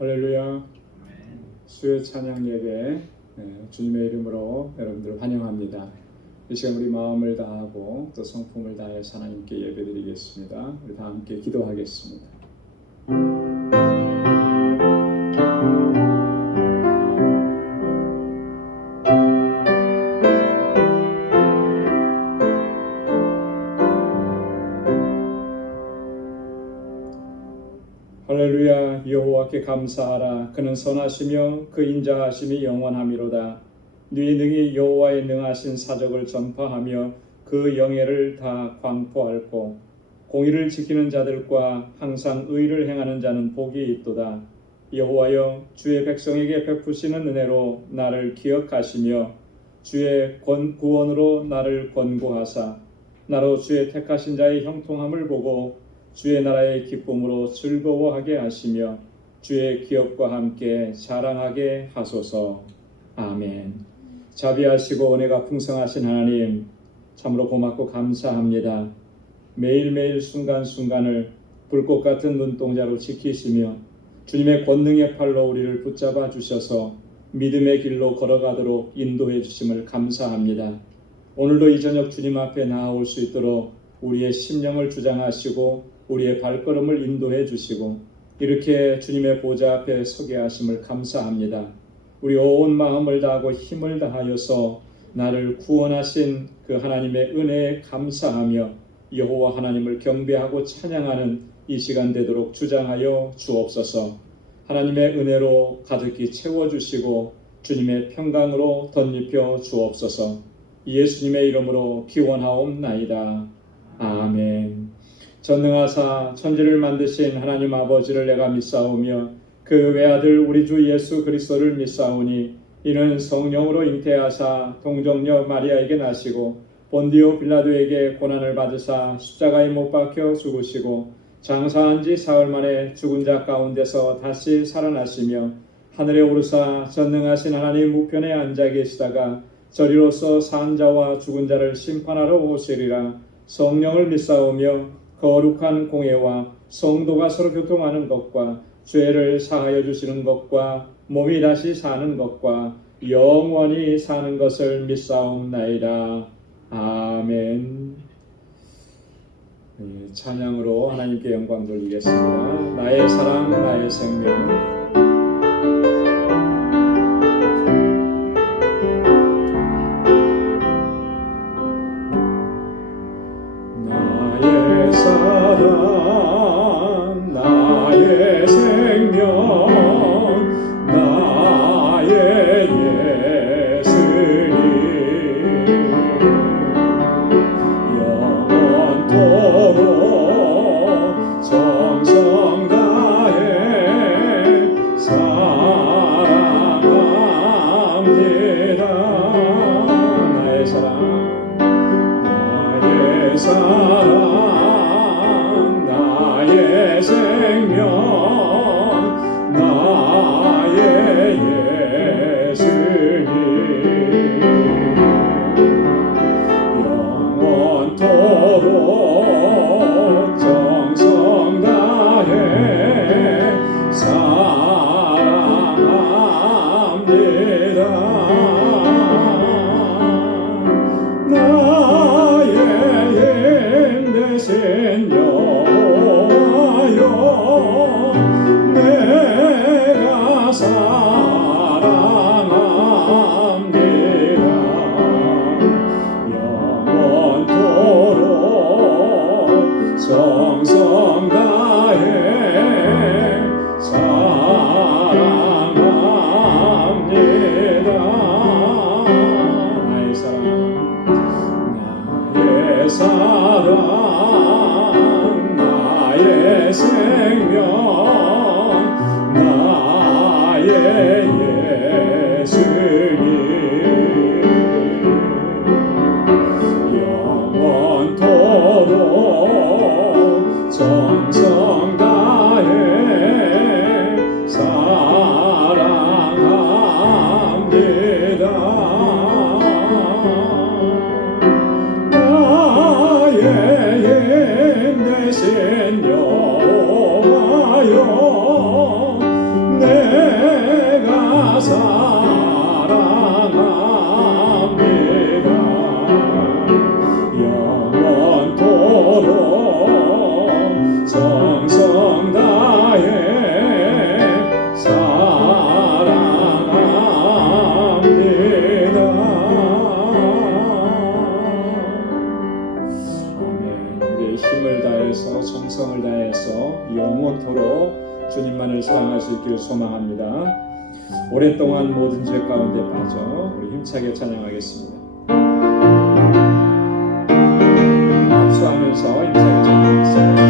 할렐루야. 수요 찬양 예배 주님의 이름으로 여러분들 환영합니다. 이 시간 우리 마음을 다하고 또 성품을 다해서 하나님께 예배드리겠습니다. 우리 다 함께 기도하겠습니다. 할렐루야. 여호와께 감사하라. 그는 선하시며 그 인자하심이 영원하미로다. 네 능히 여호와의 능하신 사적을 전파하며 그 영예를 다 광포할고 공의를 지키는 자들과 항상 의를 행하는 자는 복이 있도다. 여호와여, 주의 백성에게 베푸시는 은혜로 나를 기억하시며 주의 구원으로 나를 권고하사 나로 주의 택하신 자의 형통함을 보고 주의 나라의 기쁨으로 즐거워하게 하시며 주의 기업과 함께 자랑하게 하소서. 아멘. 자비하시고 은혜가 풍성하신 하나님, 참으로 고맙고 감사합니다. 매일매일 순간순간을 불꽃 같은 눈동자로 지키시며 주님의 권능의 팔로 우리를 붙잡아 주셔서 믿음의 길로 걸어가도록 인도해 주심을 감사합니다. 오늘도 이 저녁 주님 앞에 나아올 수 있도록 우리의 심령을 주장하시고 우리의 발걸음을 인도해 주시고 이렇게 주님의 보좌 앞에 서게 하심을 감사합니다. 우리 온 마음을 다하고 힘을 다하여서 나를 구원하신 그 하나님의 은혜에 감사하며 여호와 하나님을 경배하고 찬양하는 이 시간 되도록 주장하여 주옵소서. 하나님의 은혜로 가득히 채워주시고 주님의 평강으로 덧입혀 주옵소서. 예수님의 이름으로 기원하옵나이다. 아멘. 전능하사 천지를 만드신 하나님 아버지를 내가 믿사오며 그 외아들 우리 주 예수 그리스도를 믿사오니 이는 성령으로 잉태하사 동정녀 마리아에게 나시고 본디오 빌라도에게 고난을 받으사 십자가에 못 박혀 죽으시고 장사한 지 사흘 만에 죽은 자 가운데서 다시 살아나시며 하늘에 오르사 전능하신 하나님 우편에 앉아 계시다가 저리로서 산 자와 죽은 자를 심판하러 오시리라. 성령을 믿사오며 거룩한 공예와 성도가 서로 교통하는 것과 죄를 사하여 주시는 것과 몸이 다시 사는 것과 영원히 사는 것을 믿사옵나이다. 아멘. 찬양으로 하나님께 영광 돌리겠습니다. 나의 사랑 나의 생명. 사랑 나의 생명 나의 예수님 영원토록 정성 다해 사랑합니다. 나의 사랑 나의 사랑 나의 생명 나의 예수님 영원토록 정성 다해 사랑합니다. 나의 힘 대신 여호와여 내가 사랑합니다. 영원토록 정성 다해 사랑합니다. 나의 사랑 나의 생명 나의 예수님 영원토록 정성 다해 사랑합니다. 나의 힘 대신 여호와여 평안을 사랑하실 길 소망합니다. 오랫동안 모든 죄 가운데 빠져 우리 힘차게 찬양하겠습니다. 박수하면서 힘차게 찬양하겠습니다.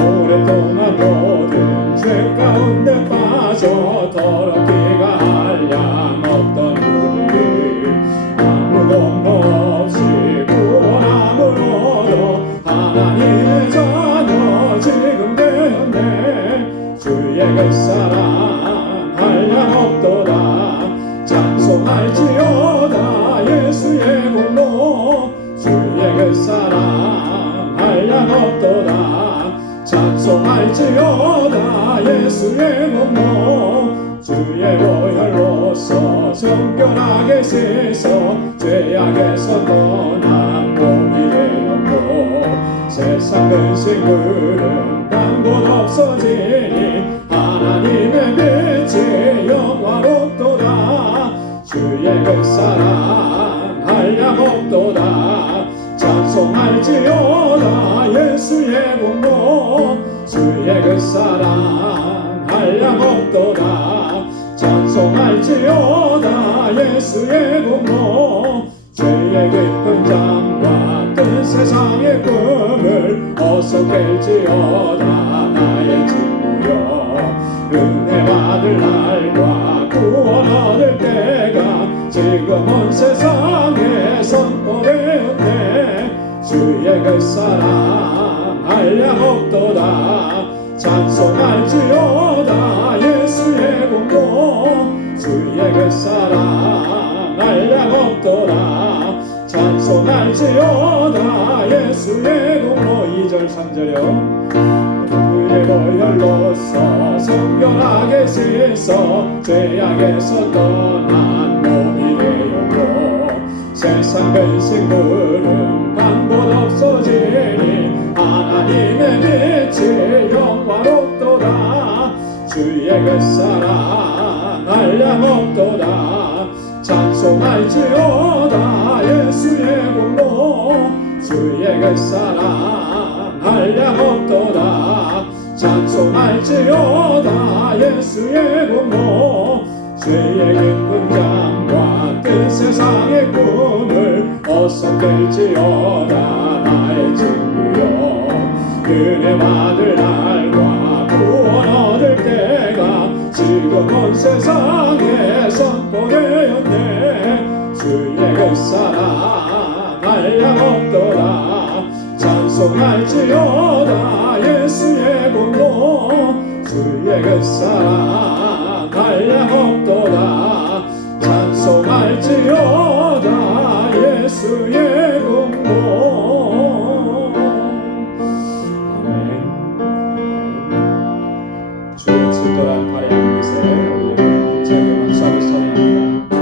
오랫동안 모든 죄 가운데 빠져 더럽기가 한량 없던 우리를 아무 공로 없이 구원함으로도 하나님의 자녀 지금 되었네. 주의 그 사랑 한량 없도다. 찬송할지어다 예수의 공로. 주의 그 사랑 한량 없도다. 찬송할지어다 예수의 공로. 주의 보혈로서 정결하게 씻어 죄악에서 떠난 몸이 되었고 세상 근심들은 단 곳 없어지니 하나님의 빛이 영화롭도다. 주의 그 사랑 한량 없도다. 찬송할지어다 예수의 공로. 주의 그 사랑 한량 없도다. 찬송할지어다 예수의 공로. 죄의 깊은 잠과 뜬 세상의 꿈을 어서 깰지어다 나의 친구여. 은혜 받을 날과 구원 얻을 때가 지금 온 세상에 선포되었네. 주의 그 사랑 한량 없도다. 찬송할지어다 예수의 공로. 주의 그 사랑 한량 없도다. 찬송할지어다 예수의 공로. 2절 3절요. 주의 보혈로서 성결하게 씻어 죄악에서 떠난 몸이 되었고 세상 근심들은 단 곳 없어지니 하나님의 빛이 영화롭도다. 주의 그 사랑 한량 없도다. 찬송할지어다 예수의 공로. 주의 그 사랑 한량 없도다. 찬송할지어다 예수의 공로. 죄의 깊은 잠과 뜬 세상의 꿈을 어서 깰지어다 나의 친구여. 은혜 받을 날과 구원 얻을 때가 지금 온 세상에 선포되었네. 주의 그 사랑 한량 없도다. 찬송할지어다 예수의 공로. 주의 그 사랑 한량 없도다. 찬송할지어다 예수의 공로. 아멘. 주의 친절한 발의 한 빛에 우리 힘차게 박수하며 선언합니다.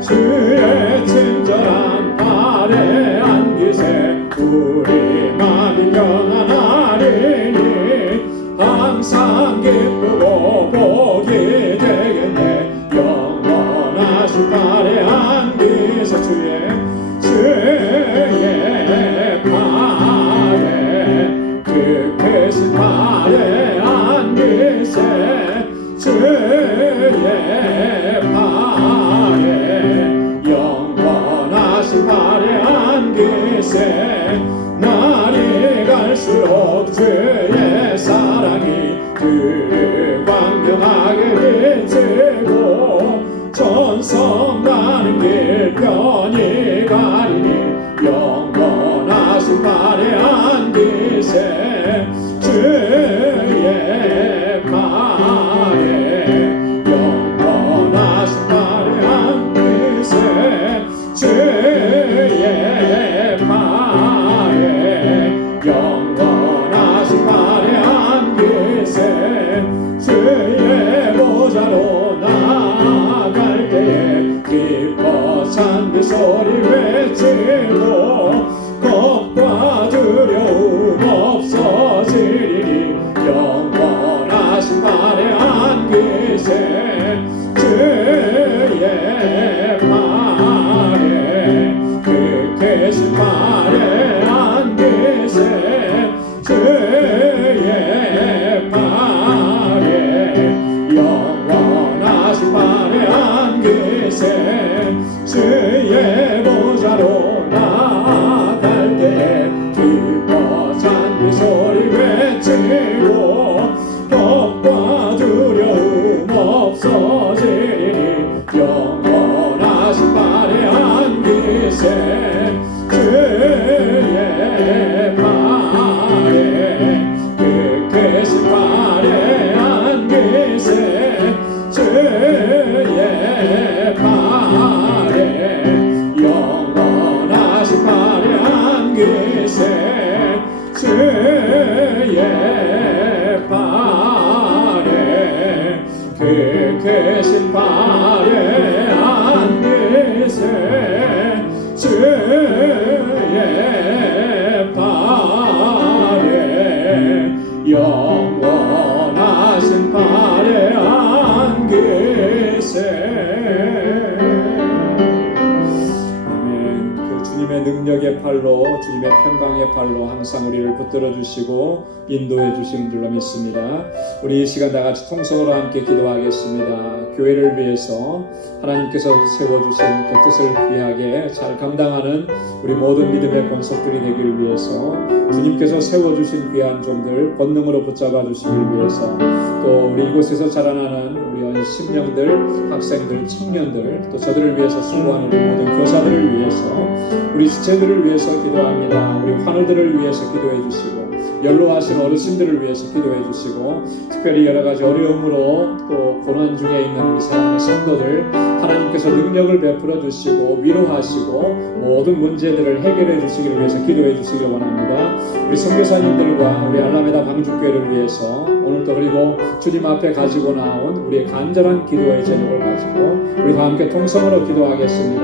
주의 친절한 발의 한 빛에 우리 마음이 평안하리니 항상 기쁘고 복이 되겠네. 영원하신 발의 한 빛에 주의 발에 그 크신 발의 한 빛에 주의 발에 영원하신 발의 한 빛에 날이 갈수록 주의 사랑이 그 광명하게 비치고 천성 가는 길 편히 가리니 영원하신 발의 한 빛에 주의 발에 영원하신 발의 한 빛에 주의 발에 영원하신 발의 한 빛에 주의 보좌로 나아갈 때에 기뻐 찬미 소리 외치고 겁과 두려움 없어지리니 영원하신 발의 한 빛에 주의 발에 그 계신 발의 한 기세 주의 발에 영원하신 발에 안 기세 주의 발에 그 계신 발에 안 기세 주의 발에 영원하신 발에 안 계세. 아멘. 그 주님의 능력의 팔로 주님의 평강의 팔로 항상 우리를 붙들어 주시고 인도해 주시는 줄로 믿습니다. 우리 이 시간 다 같이 통성으로 함께 기도하겠습니다. 교회를 위해서 하나님께서 세워주신 그 뜻을 귀하게 잘 감당하는 우리 모든 믿음의 권속들이 되길 위해서 주님께서 세워주신 귀한 종들 권능으로 붙잡아 주시길 위해서 또 우리 이곳에서 자라나는 우리 신령들, 학생들, 청년들 또 저들을 위해서 수고하는 우리 모든 교사들을 위해서 우리 지체들을 위해서 기도합니다. 우리 환우들을 위해서 기도해 주시고 연로하신 어르신들을 위해서 기도해 주시고 특별히 여러 가지 어려움으로 또 고난 중에 있는 우리 사랑하는 성도들 하나님께서 능력을 베풀어 주시고 위로하시고 모든 문제들을 해결해 주시기를 위해서 기도해 주시길 원합니다. 우리 선교사님들과 우리 알라메다 방주교회를 위해서 오늘도 그리고 주님 앞에 가지고 나온 우리의 간절한 기도의 제목을 가지고 우리 다 함께 통성으로 기도하겠습니다.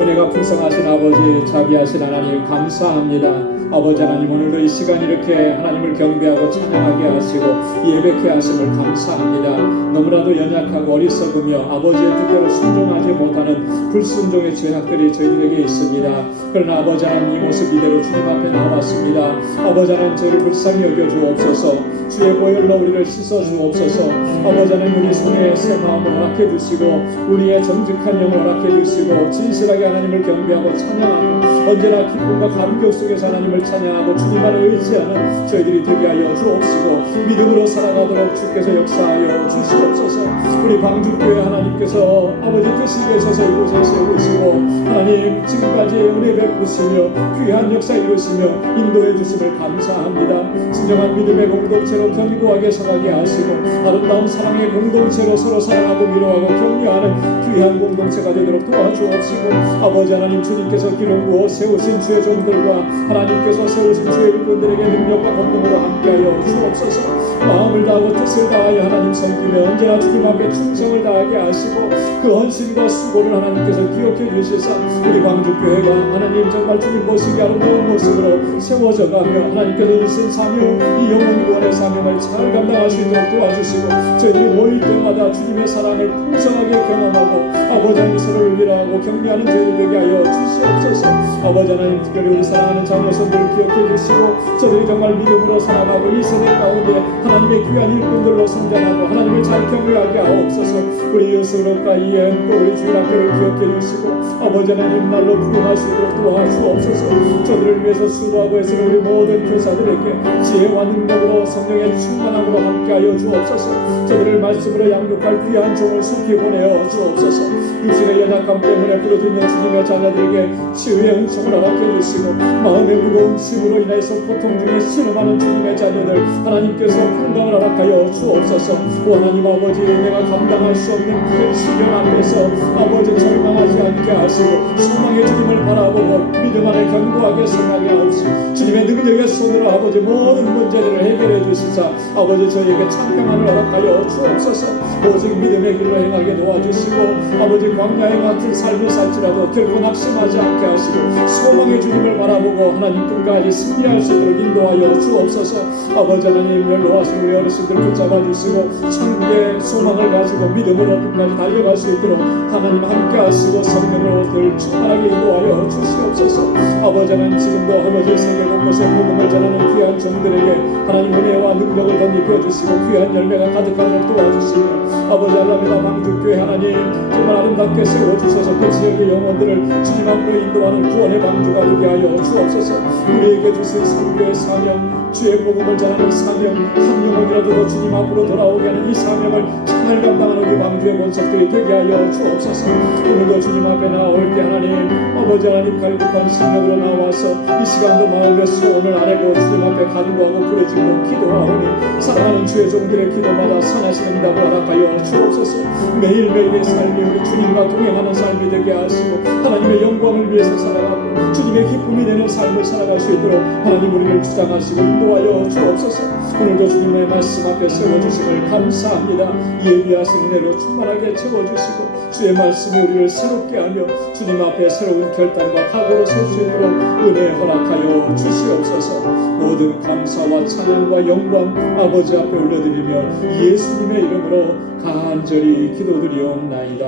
은혜가 풍성하신 아버지 자비하신 하나님 감사합니다. 아버지 하나님 오늘도 이 시간 이렇게 하나님을 경배하고 찬양하게 하시고 예배케 하심을 감사합니다. 너무나도 연약하고 어리석으며 아버지의 뜻대로 순종하지 못하는 불순종의 죄악들이 저희들에게 있습니다. 그러나 아버지 하나님 이 모습 이대로 주님 앞에 나왔습니다. 아버지 하나님 저희를 불쌍히 여겨주옵소서. 주의 보혈로 우리를 씻어주옵소서. 아버지 하나님 우리 손에 새 마음을 허락해 주시고 우리의 정직한 영을 허락해 주시고 진실하게 하나님을 경배하고 찬양하고 언제나 기쁨과 감격 속에서 하나님을 찬양하고 주님만을 의지하는 저희들이 되게 하여 주옵시고 믿음으로 살아가도록 주께서 역사하여 주시옵소서. 우리 방주교회 하나님께서 아버지 뜻이 되셔서 이곳에 세우시고 하나님 지금까지 은혜 베푸시며 귀한 역사 이루시며 인도해 주심을 감사합니다. 진정한 믿음의 공동체로 견고하게 서가게 하시고 아름다운 사랑의 공동체로 서로 사랑하고 위로하고 격려하는 귀한 공동체가 되도록 도와주옵시고 아버지 하나님 주님께서 기름 부어 세우신 주의 종들과 하나님께서 세우신 주의 일꾼들에게 능력과 권능으로 함께하여 주옵소서. 마음을 다하고 뜻을 다하여 하나님 섬기며 언제나 주님 앞에 충성을 다하게 하시고 그 헌신과 수고를 하나님께서 기억해 주시사 우리 광주교회가 하나님 정말 주님 모습이 아름다운 모습으로 세워져 가며 하나님께서 주신 사명 이 영혼 구원의 사명을 잘 감당할 수 있도록 도와주시고 저희들이 모일 때마다 주님의 사랑을 풍성하게 경험하고 아버지 하나님 서로를 위로하고 격려하는 저희들 되게 하여 주시옵소서. 아버지 하나님 특별히 우리 사랑하는 자녀손들을 기억해 주시고 저들이 정말 믿음으로 살아가고 이 세대 가운데 하나님의 귀한 일꾼들로 성장하고 하나님을 잘 경외하게 하옵소서. 우리 요스럽과 이엔 또 우리 주일학교를 기억해 주시고 아버지 하나님 날로 부흥할 수 있도록 도와주옵소서. 저들을 위해서 수고하고 애쓰는 우리 모든 교사들에게 지혜와 능력으로 성령의 충만함으로 함께하여 주옵소서. 저들을 말씀으로 양육할 귀한 종을 속히 보내어 주옵소서. 육신의 연약함 때문에 부르짖는 주님의 자녀들에게 치유의 은총을 허락해 주시고 마음의 무거운 짐으로 인해서 고통 중에 신음하는 주님의 자녀들 하나님께서 평강을 허락하여 주옵소서. 하나님 아버지 내가 감당할 수 없는 큰 시련 앞에서 아버지 절망하지 않게 하시고 소망의 주님을 바라보고 믿음 안에 견고하게 생각해 하옵시고 주님의 능력의 손으로 아버지 모든 문제들을 해결해 주시사 아버지 저희에게 참평안을 허락하여 주옵소서. 오직 믿음의 길로 행하게 도와주시고 아버지 광야에 같은 삶을 살지라도 결코 낙심하지 않게 하시고 소망의 주님을 바라보고 하나님 끝까지 승리할 수 있도록 인도하여 주옵소서. 아버지 하나님 연로하신 우리 어르신들 붙잡아 주시고 참게 소망을 가지고 믿음으로 끝까지 달려갈 수 있도록 하나님 함께 하시고 성령으로 늘 충만하게 인도하여 주시옵소서. 아버지 하나님 지금도 아버지 세계 곳곳에 복음을 전하는 귀한 종들에게 하나님 은혜와 능력을 덧입혀 주시고 귀한 열매가 가득하도록 도와주시며 아버지 알라메다 방주교회 하나님 정말 아름답게 세워주셔서 그 지역의 영혼들을 주님 앞으로 인도하는 구원의 방주가 되게 하여 주옵소서. 우리에게 주신 선교의 사명 주의 복음을 전하는 사명 한 영혼이라도 더 주님 앞으로 돌아오게 하는 이 사명을 상을 감당하는 우리 방주의 권속들이 되게 하여 주옵소서. 오늘도 주님 앞에 나올 때 하나님 아버지 하나님 갈급한 심령으로 나와서 이 시간도 마음의 소원을 아뢰고 주님 앞에 간구하고 부르짖고 기도하오니 사랑하는 주의 종들의 기도마다 선하시는 답을 허락하여 주옵소서. 매일매일의 삶이 우리 주님과 동행하는 삶이 되게 하시고 하나님의 영광을 위해서 살아가고 주님의 기쁨이 되는 삶을 살아갈 수 있도록 하나님 우리를 주장하시고 인도하여 주옵소서. 오늘도 주님의 말씀 앞에 세워주심을 감사합니다. 예비하신 은혜로 충만하게 채워주시고 주의 말씀이 우리를 새롭게 하며 주님 앞에 새로운 결단과 각오로 설 수 있도록 은혜 허락하여 주시옵소서. 모든 감사와 찬양과 영광 아버지 앞에 올려드리며 예수님의 이름으로 간절히 기도드리옵나이다.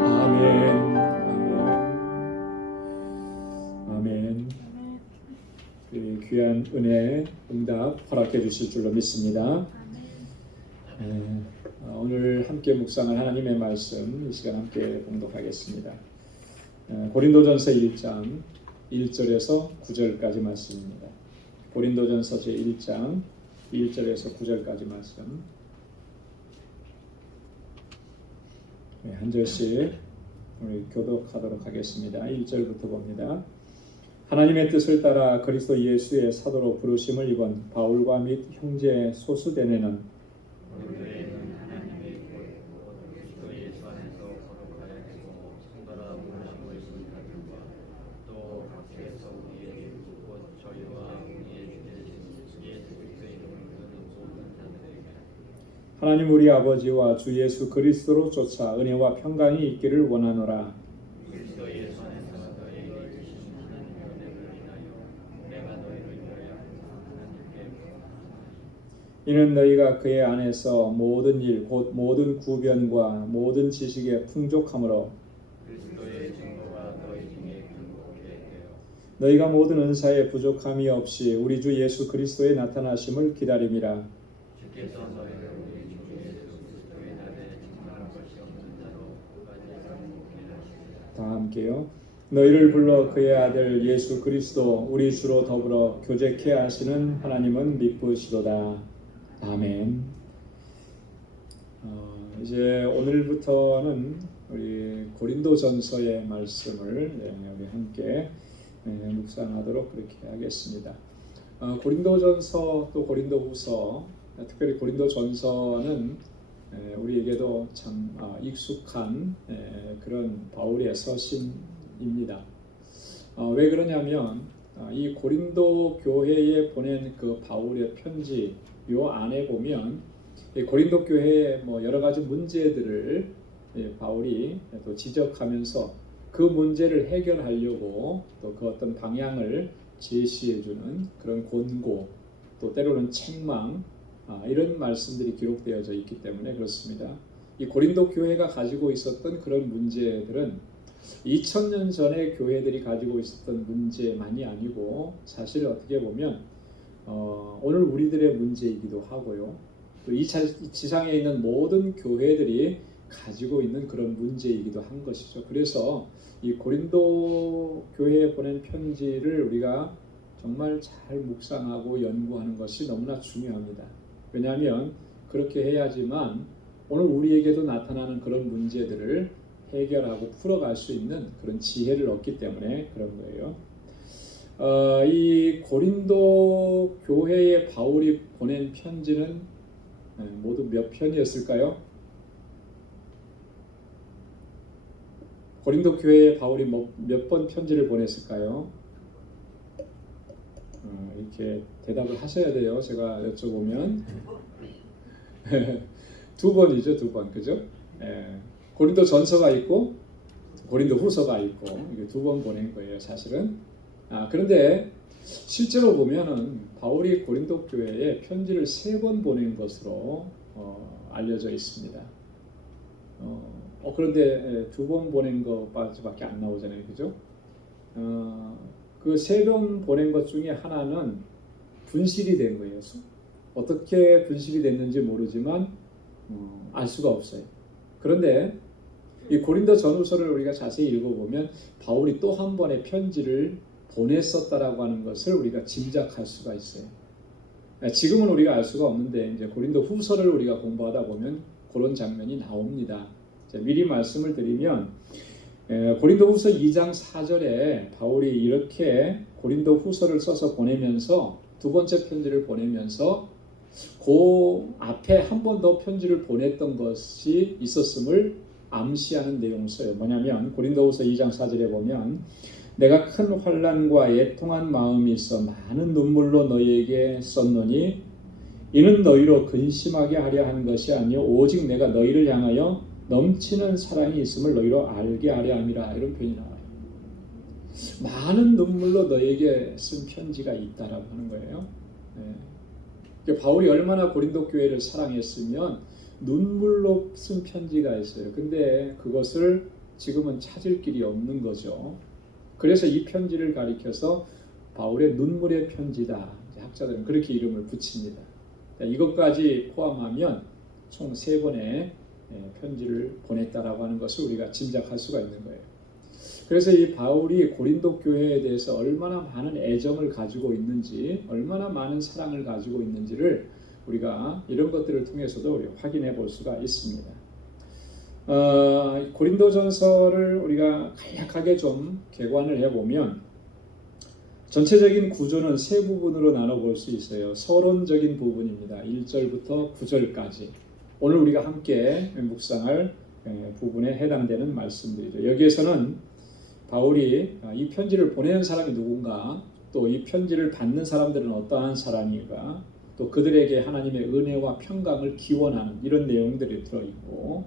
아멘. 아멘. 아멘. 귀한 은혜 응답 허락해 주실 줄로 믿습니다. 오늘 함께 묵상할 하나님의 말씀 이 시간 함께 봉독하겠습니다. 고린도전서 1장 1절에서 9절까지 말씀입니다. 고린도전서 제1장 1절에서 9절까지 말씀. 한 절씩 우리 교독하도록 하겠습니다. 1절부터 봅니다. 하나님의 뜻을 따라 그리스도 예수의 사도로 부르심을 입은 바울과 및 형제 소수대네는 하나님 우리 아버지와 주 예수 그리스도로 쫓아 은혜와 평강이 있기를 원하노라. 이는 너희가 그의 안에서 모든 일 곧 모든 구변과 모든 지식의 풍족함으로 너희가 모든 은사에 부족함이 없이 우리 주 예수 그리스도의 나타나심을 기다림이라. 다 함께요. 너희를 불러 그의 아들 예수 그리스도 우리 주로 더불어 교제케 하시는 하나님은 미쁘시도다. 아멘. 이제 오늘부터는 우리 고린도전서의 말씀을 우리 함께 묵상하도록 그렇게 하겠습니다. 고린도전서 또 고린도후서, 특별히 고린도전서는 우리에게도 참 익숙한 그런 바울의 서신입니다. 왜 그러냐면 이 고린도 교회에 보낸 그 바울의 편지 요 안에 보면 고린도 교회의 뭐 여러 가지 문제들을 바울이 또 지적하면서 그 문제를 해결하려고 또 그 어떤 방향을 제시해주는 그런 권고, 또 때로는 책망, 이런 말씀들이 기록되어져 있기 때문에 그렇습니다. 이 고린도 교회가 가지고 있었던 그런 문제들은 2000년 전에 교회들이 가지고 있었던 문제만이 아니고 사실 어떻게 보면 오늘 우리들의 문제이기도 하고요. 또 이 지상에 있는 모든 교회들이 가지고 있는 그런 문제이기도 한 것이죠. 그래서 이 고린도 교회에 보낸 편지를 우리가 정말 잘 묵상하고 연구하는 것이 너무나 중요합니다. 왜냐하면 그렇게 해야지만 오늘 우리에게도 나타나는 그런 문제들을 해결하고 풀어갈 수 있는 그런 지혜를 얻기 때문에 그런 거예요. 이 고린도 교회에 바울이 보낸 편지는 모두 몇 편이었을까요? 고린도 교회에 바울이 몇 번 편지를 보냈을까요? 이렇게 대답을 하셔야 돼요. 제가 여쭤보면 두 번이죠, 두 번, 그죠? 고린도 전서가 있고 고린도 후서가 있고 이게 두 번 보낸 거예요, 사실은. 그런데 실제로 보면은 바울이 고린도 교회에 편지를 3번 보낸 것으로 알려져 있습니다. 그런데 2번 보낸 것밖에 안 나오잖아요, 그죠? 그 3번 보낸 것 중에 하나는 분실이 된 거예요. 어떻게 분실이 됐는지 모르지만 알 수가 없어요. 그런데 이 고린도 전후서를 우리가 자세히 읽어보면 바울이 또 한 번의 편지를 보냈었다라고 하는 것을 우리가 짐작할 수가 있어요. 지금은 우리가 알 수가 없는데 이제 고린도 후서를 우리가 공부하다 보면 그런 장면이 나옵니다. 자, 미리 말씀을 드리면 고린도후서 2장 4절에 바울이 이렇게 고린도후서를 써서 보내면서 두 번째 편지를 보내면서 그 앞에 한 번 더 편지를 보냈던 것이 있었음을 암시하는 내용을 써요. 뭐냐면 고린도후서 2장 4절에 보면 내가 큰 환난과 애통한 마음이 있어 많은 눈물로 너희에게 썼노니 이는 너희로 근심하게 하려 한 것이 아니요 오직 내가 너희를 향하여 넘치는 사랑이 있음을 너희로 알게 하려 함이라. 이런 표현이 나와요. 많은 눈물로 너희에게 쓴 편지가 있다라고 하는 거예요. 바울이 얼마나 고린도 교회를 사랑했으면 눈물로 쓴 편지가 있어요. 근데 그것을 지금은 찾을 길이 없는 거죠. 그래서 이 편지를 가리켜서 바울의 눈물의 편지다. 학자들은 그렇게 이름을 붙입니다. 이것까지 포함하면 총 3번의 편지를 보냈다라고 하는 것을 우리가 짐작할 수가 있는 거예요. 그래서 이 바울이 고린도 교회에 대해서 얼마나 많은 애정을 가지고 있는지, 얼마나 많은 사랑을 가지고 있는지를 우리가 이런 것들을 통해서도 우리가 확인해 볼 수가 있습니다. 고린도전서를 우리가 간략하게 좀 개관을 해보면 전체적인 구조는 3부분으로 나눠볼 수 있어요. 서론적인 부분입니다. 1절부터 9절까지. 오늘 우리가 함께 묵상할 부분에 해당되는 말씀들이죠. 여기에서는 바울이 이 편지를 보내는 사람이 누군가, 또 이 편지를 받는 사람들은 어떠한 사람인가, 또 그들에게 하나님의 은혜와 평강을 기원하는 이런 내용들이 들어있고,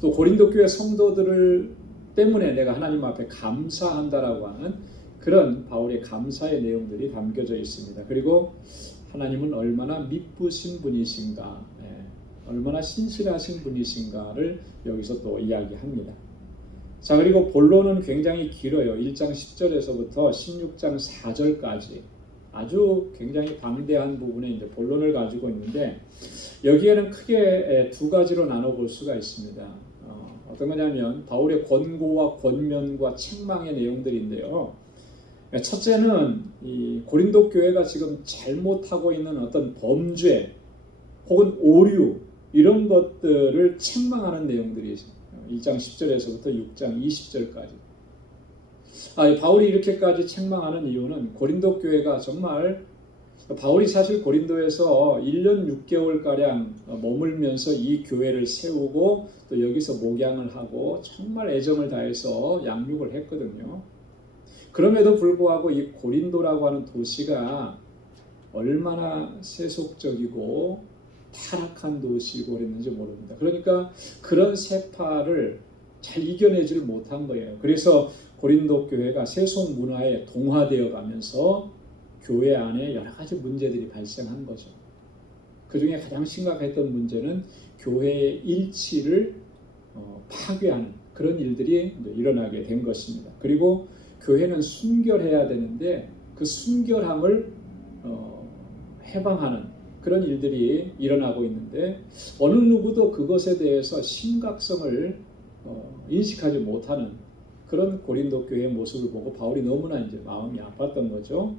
또 고린도 교회 성도들을 때문에 내가 하나님 앞에 감사한다라고 하는 그런 바울의 감사의 내용들이 담겨져 있습니다. 그리고 하나님은 얼마나 미쁘신 분이신가, 얼마나 신실하신 분이신가를 여기서 또 이야기합니다. 자, 그리고 본론은 굉장히 길어요. 1장 10절에서부터 16장 4절까지 아주 굉장히 방대한 부분의 이제 본론을 가지고 있는데, 여기에는 크게 2가지로 나눠볼 수가 있습니다. 어떤 거냐면 바울의 권고와 권면과 책망의 내용들인데요. 첫째는 이 고린도 교회가 지금 잘못하고 있는 어떤 범죄 혹은 오류, 이런 것들을 책망하는 내용들이 1장 10절에서부터 6장 20절까지. 바울이 이렇게까지 책망하는 이유는 고린도 교회가 정말, 바울이 사실 고린도에서 1년 6개월가량 머물면서 이 교회를 세우고 또 여기서 목양을 하고 정말 애정을 다해서 양육을 했거든요. 그럼에도 불구하고 이 고린도라고 하는 도시가 얼마나 세속적이고 타락한 도시고 그랬는지 모릅니다. 그러니까 그런 세파를 잘 이겨내지를 못한 거예요. 그래서 고린도 교회가 세속 문화에 동화되어 가면서 교회 안에 여러 가지 문제들이 발생한 거죠. 그 중에 가장 심각했던 문제는 교회의 일치를 파괴하는 그런 일들이 일어나게 된 것입니다. 그리고 교회는 순결해야 되는데 그 순결함을 해방하는 그런 일들이 일어나고 있는데, 어느 누구도 그것에 대해서 심각성을 인식하지 못하는 그런 고린도 교회의 모습을 보고 바울이 너무나 이제 마음이 아팠던 거죠.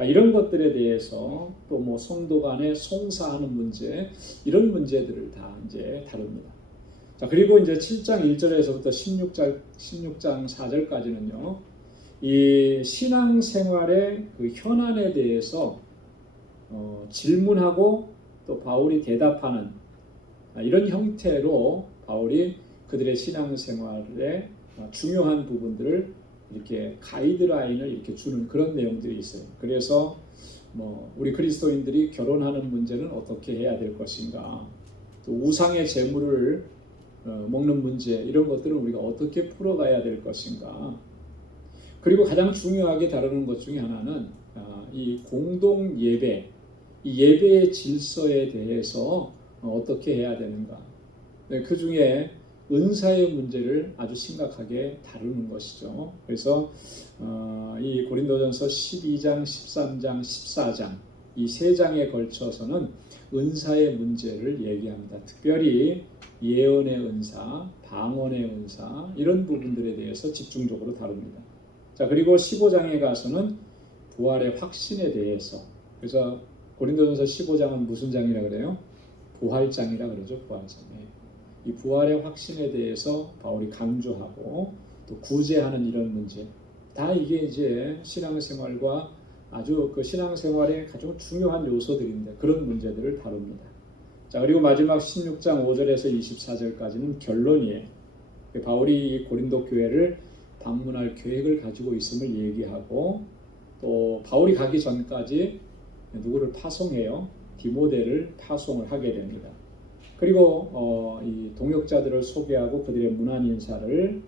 이런 것들에 대해서 또 뭐 성도 간에 송사하는 문제, 이런 문제들을 다 이제 다룹니다. 자, 그리고 이제 7장 1절에서부터 16장 4절까지는요, 이 신앙생활의 그 현안에 대해서 질문하고 또 바울이 대답하는 이런 형태로 바울이 그들의 신앙생활의 중요한 부분들을 이렇게 가이드라인을 이렇게 주는 그런 내용들이 있어요. 그래서 우리 그리스도인들이 결혼하는 문제는 어떻게 해야 될 것인가, 또 우상의 재물을 먹는 문제, 이런 것들은 우리가 어떻게 풀어가야 될 것인가, 그리고 가장 중요하게 다루는 것 중에 하나는 이 공동 예배, 이 예배의 질서에 대해서 어떻게 해야 되는가, 그 중에 은사의 문제를 아주 심각하게 다루는 것이죠. 그래서 이 고린도전서 12장, 13장, 14장 이 3장에 걸쳐서는 은사의 문제를 얘기합니다. 특별히 예언의 은사, 방언의 은사, 이런 부분들에 대해서 집중적으로 다룹니다. 자, 그리고 15장에 가서는 부활의 확신에 대해서, 그래서 고린도전서 15장은 무슨 장이라 그래요? 부활장이라 그러죠. 부활장. 이 부활의 확신에 대해서 바울이 강조하고 또 구제하는 이런 문제, 다 이게 이제 신앙생활과 아주 그 신앙생활의 가장 중요한 요소들인데 그런 문제들을 다룹니다. 자, 그리고 마지막 16장 5절에서 24절까지는 결론이에요. 바울이 고린도 교회를 방문할 계획을 가지고 있음을 얘기하고 또 바울이 가기 전까지 누구를 파송해요? 디모데를 파송을 하게 됩니다. 그리고 이 동역자들을 소개하고 그들의 문안 인사를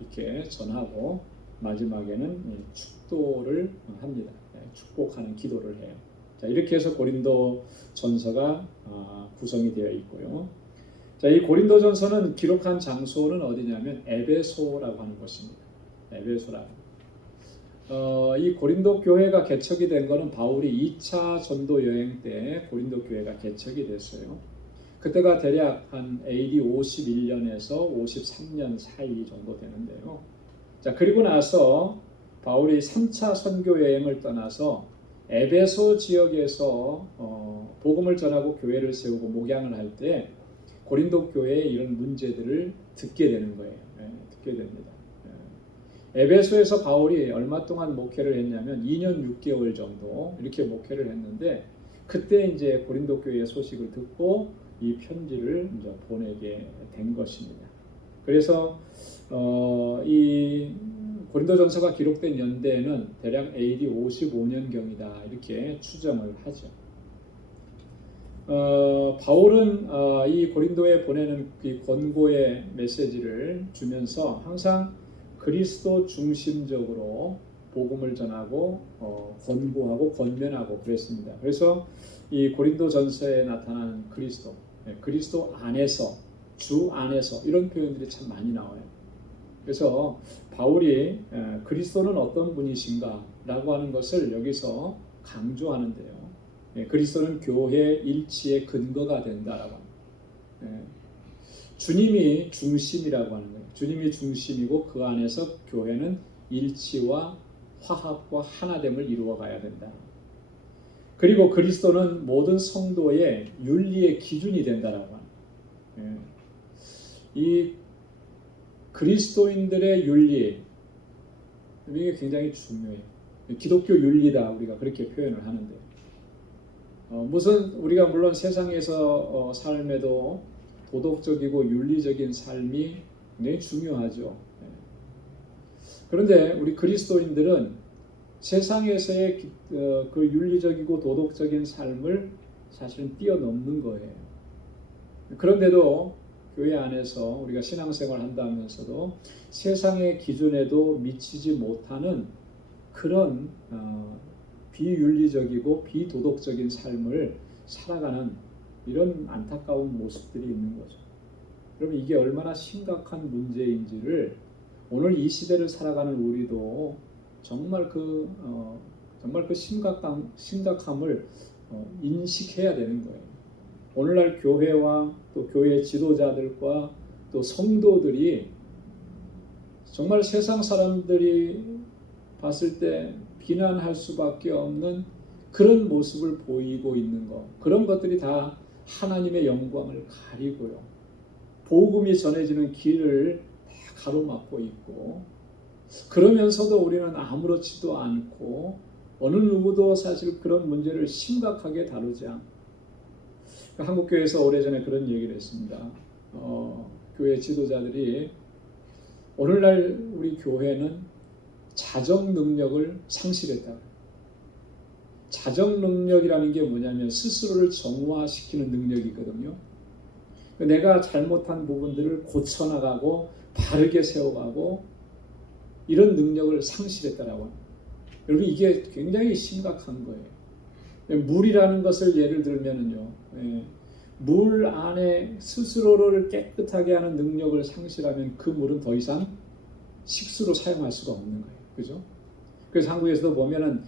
이렇게 전하고 마지막에는 축도를 합니다. 축복하는 기도를 해요. 자, 이렇게 해서 고린도 전서가 구성이 되어 있고요. 자, 이 고린도 전서는 기록한 장소는 어디냐면 에베소라고 하는 곳입니다. 에베소라. 이 고린도 교회가 개척이 된 것은 바울이 2차 전도 여행 때 고린도 교회가 개척이 됐어요. 그때가 대략 한 AD 51년에서 53년 사이 정도 되는데요. 자, 그리고 나서 바울이 3차 선교 여행을 떠나서 에베소 지역에서 복음을 전하고 교회를 세우고 목양을 할 때 고린도 교회의 이런 문제들을 듣게 되는 거예요. 듣게 됩니다. 에베소에서 바울이 얼마 동안 목회를 했냐면 2년 6개월 정도 이렇게 목회를 했는데 그때 이제 고린도 교회의 소식을 듣고 이 편지를 이제 보내게 된 것입니다. 그래서 이 고린도전서가 기록된 연대에는 대략 AD 55년경이다 이렇게 추정을 하죠. 바울은 이 고린도에 보내는 그 권고의 메시지를 주면서 항상 그리스도 중심적으로 복음을 전하고 권고하고 권면하고 그랬습니다. 그래서 이 고린도전서에 나타나는 그리스도 안에서, 주 안에서 이런 표현들이 참 많이 나와요. 그래서 바울이 그리스도는 어떤 분이신가 라고 하는 것을 여기서 강조하는데요. 그리스도는 교회 일치의 근거가 된다라고 합니다. 주님이 중심이라고 하는 거예요. 주님이 중심이고 그 안에서 교회는 일치와 화합과 하나됨을 이루어가야 된다. 그리고 그리스도는 모든 성도의 윤리의 기준이 된다라고 합니다. 이 그리스도인들의 윤리, 이게 굉장히 중요해요. 기독교 윤리다 우리가 그렇게 표현을 하는데 무슨 우리가 물론 세상에서 삶에도 도덕적이고 윤리적인 삶이 굉장히 중요하죠. 그런데 우리 그리스도인들은 세상에서의 그 윤리적이고 도덕적인 삶을 사실은 뛰어넘는 거예요. 그런데도 교회 안에서 우리가 신앙생활 한다면서도 세상의 기준에도 미치지 못하는 그런 비윤리적이고 비도덕적인 삶을 살아가는 이런 안타까운 모습들이 있는 거죠. 그럼 이게 얼마나 심각한 문제인지를 오늘 이 시대를 살아가는 우리도 정말 그 심각함을 인식해야 되는 거예요. 오늘날 교회와 또 교회 지도자들과 또 성도들이 정말 세상 사람들이 봤을 때 비난할 수밖에 없는 그런 모습을 보이고 있는 것, 그런 것들이 다 하나님의 영광을 가리고요. 복음이 전해지는 길을 다 가로막고 있고 그러면서도 우리는 아무렇지도 않고 어느 누구도 사실 그런 문제를 심각하게 다루지 않고 한국교회에서 오래전에 그런 얘기를 했습니다. 교회 지도자들이 오늘날 우리 교회는 자정 능력을 상실했다. 자정 능력이라는 게 뭐냐면 스스로를 정화시키는 능력이거든요. 내가 잘못한 부분들을 고쳐나가고 바르게 세워가고 이런 능력을 상실했다라고 합니다. 여러분 이게 굉장히 심각한 거예요. 물이라는 것을 예를 들면은요, 물 안에 스스로를 깨끗하게 하는 능력을 상실하면 그 물은 더 이상 식수로 사용할 수가 없는 거예요. 그죠? 그래서 한국에서도 보면은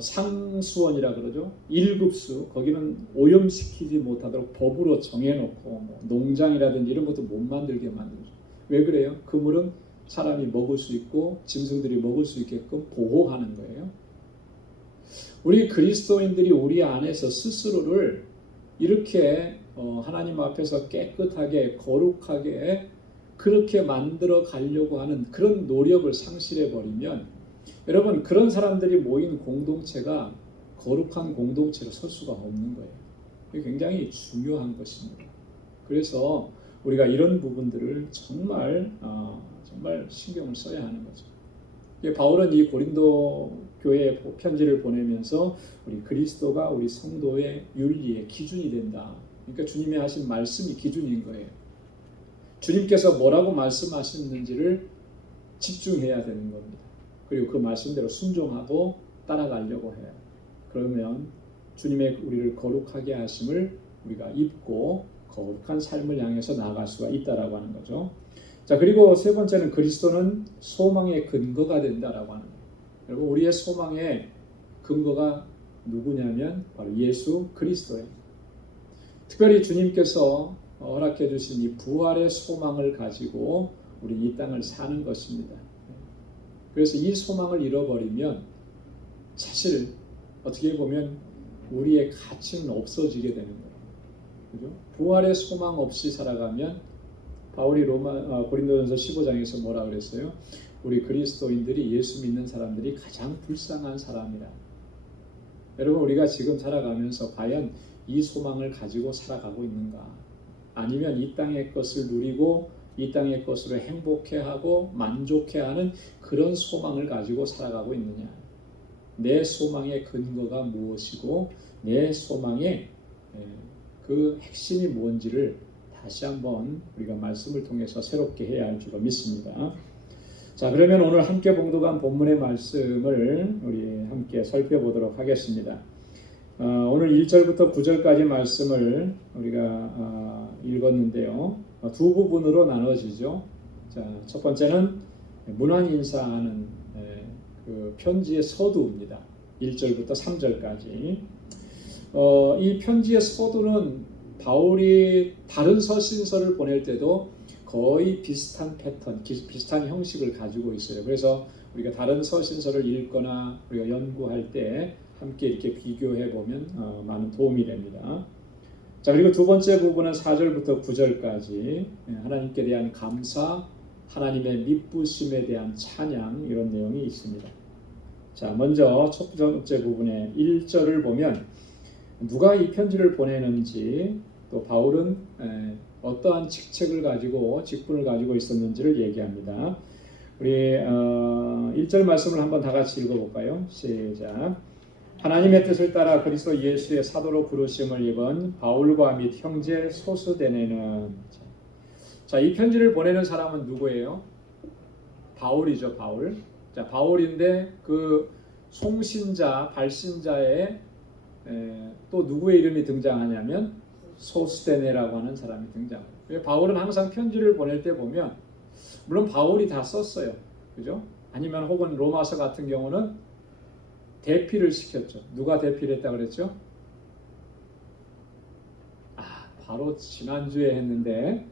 상수원이라 그러죠. 1급수 거기는 오염시키지 못하도록 법으로 정해놓고 뭐 농장이라든지 이런 것도 못 만들게 만들죠. 왜 그래요? 그 물은 사람이 먹을 수 있고 짐승들이 먹을 수 있게끔 보호하는 거예요. 우리 그리스도인들이 우리 안에서 스스로를 이렇게 하나님 앞에서 깨끗하게 거룩하게 그렇게 만들어 가려고 하는 그런 노력을 상실해 버리면 여러분 그런 사람들이 모인 공동체가 거룩한 공동체로 설 수가 없는 거예요. 이게 굉장히 중요한 것입니다. 그래서 우리가 이런 부분들을 정말 신경을 써야 하는 거죠. 바울은 이 고린도 교회에 편지를 보내면서 우리 그리스도가 우리 성도의 윤리의 기준이 된다. 그러니까 주님이 하신 말씀이 기준인 거예요. 주님께서 뭐라고 말씀하셨는지를 집중해야 되는 겁니다. 그리고 그 말씀대로 순종하고 따라가려고 해요. 그러면 주님의 우리를 거룩하게 하심을 우리가 입고 거룩한 삶을 향해서 나아갈 수가 있다라고 하는 거죠. 자, 그리고 세 번째는 그리스도는 소망의 근거가 된다라고 하는 거예요. 여러분 우리의 소망의 근거가 누구냐면 바로 예수 그리스도예요. 특별히 주님께서 허락해 주신 이 부활의 소망을 가지고 우리 이 땅을 사는 것입니다. 그래서 이 소망을 잃어버리면 사실 어떻게 보면 우리의 가치는 없어지게 되는 거예요. 그죠? 부활의 소망 없이 살아가면 바울이 고린도전서 15장에서 뭐라 그랬어요? 우리 그리스도인들이 예수 믿는 사람들이 가장 불쌍한 사람이라. 여러분 우리가 지금 살아가면서 과연 이 소망을 가지고 살아가고 있는가? 아니면 이 땅의 것을 누리고 이 땅의 것으로 행복해하고 만족해하는 그런 소망을 가지고 살아가고 있느냐? 내 소망의 근거가 무엇이고 내 소망의 그 핵심이 뭔지를 다시 한번 우리가 말씀을 통해서 새롭게 해야 할 줄로 믿습니다. 자, 그러면 오늘 함께 봉독한 본문의 말씀을 우리 함께 살펴보도록 하겠습니다. 오늘 1절부터 9절까지 말씀을 우리가 읽었는데요. 두 부분으로 나눠지죠. 자, 첫 번째는 문안 인사하는 그 편지의 서두입니다. 1절부터 3절까지. 이 편지의 서두는 바울이 다른 서신서를 보낼 때도 거의 비슷한 패턴, 비슷한 형식을 가지고 있어요. 그래서 우리가 다른 서신서를 읽거나 우리가 연구할 때 함께 이렇게 비교해 보면 많은 도움이 됩니다. 자, 그리고 두 번째 부분은 4절부터 9절까지 하나님께 대한 감사, 하나님의 미쁘심에 대한 찬양 이런 내용이 있습니다. 자, 먼저 첫 번째 부분의 1절을 보면 누가 이 편지를 보내는지 또 바울은 어떠한 직분을 가지고 있었는지를 얘기합니다. 우리 1절 말씀을 한번 다 같이 읽어볼까요? 시작. 하나님의 뜻을 따라 그리스도 예수의 사도로 부르심을 입은 바울과 및 형제 소스데네는. 자, 이 편지를 보내는 사람은 누구예요? 바울이죠, 바울. 자, 바울인데 그 송신자, 발신자에 또 누구의 이름이 등장하냐면 소스데네라고 하는 사람이 등장해요. 바울은 항상 편지를 보낼 때 보면 물론 바울이 다 썼어요. 그죠? 아니면 혹은 로마서 같은 경우는 대피를 시켰죠. 누가 대피를 했다고 그랬죠? 바로 지난주에 했는데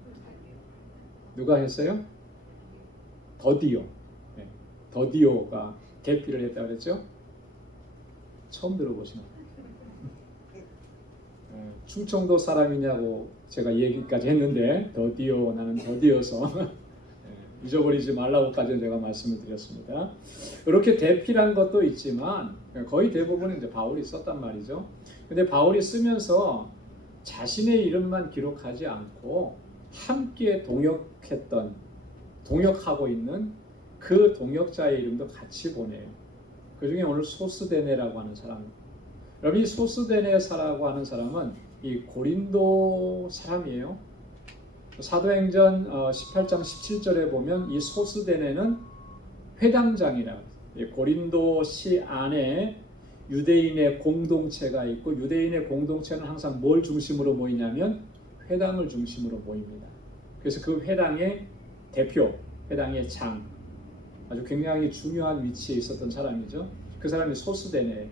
누가 했어요? 더디오. 더디오가 대피를 했다고 그랬죠? 처음 들어보시나요? 충청도 사람이냐고 제가 얘기까지 했는데 더디오, 나는 더디어서 잊어버리지 말라고까지 제가 말씀을 드렸습니다. 이렇게 대피란 것도 있지만 거의 대부분은 이제 바울이 썼단 말이죠. 근데 바울이 쓰면서 자신의 이름만 기록하지 않고 함께 동역하고 있는 그 동역자의 이름도 같이 보내요. 그 중에 오늘 소스데네라고 하는 사람. 여러분 이 소스데네라고 하는 사람은 이 고린도 사람이에요. 사도행전 18장 17절에 보면 이 소스데네는 회당장이라. 고린도시 안에 유대인의 공동체가 있고 유대인의 공동체는 항상 뭘 중심으로 모이냐면 회당을 중심으로 모입니다. 그래서 그 회당의 대표, 회당의 장, 아주 굉장히 중요한 위치에 있었던 사람이죠. 그 사람이 소스데네.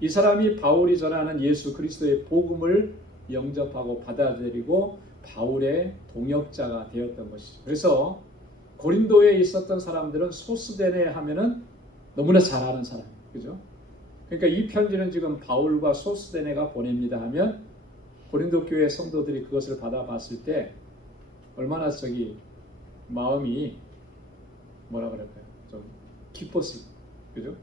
이 사람이 바울이 전하는 예수 그리스도의 복음을 영접하고 받아들이고 바울의 동역자가 되었던 것이죠. 그래서 고린도에 있었던 사람들은 소스데네 하면은 너무나 잘 아는 사람, 그죠? 그러니까 이 편지는 지금 바울과 소스데네가 보냅니다 하면 고린도 교회 성도들이 그것을 받아봤을 때 얼마나 마음이 뭐라 그럴까요? 좀 기뻤을, 그죠?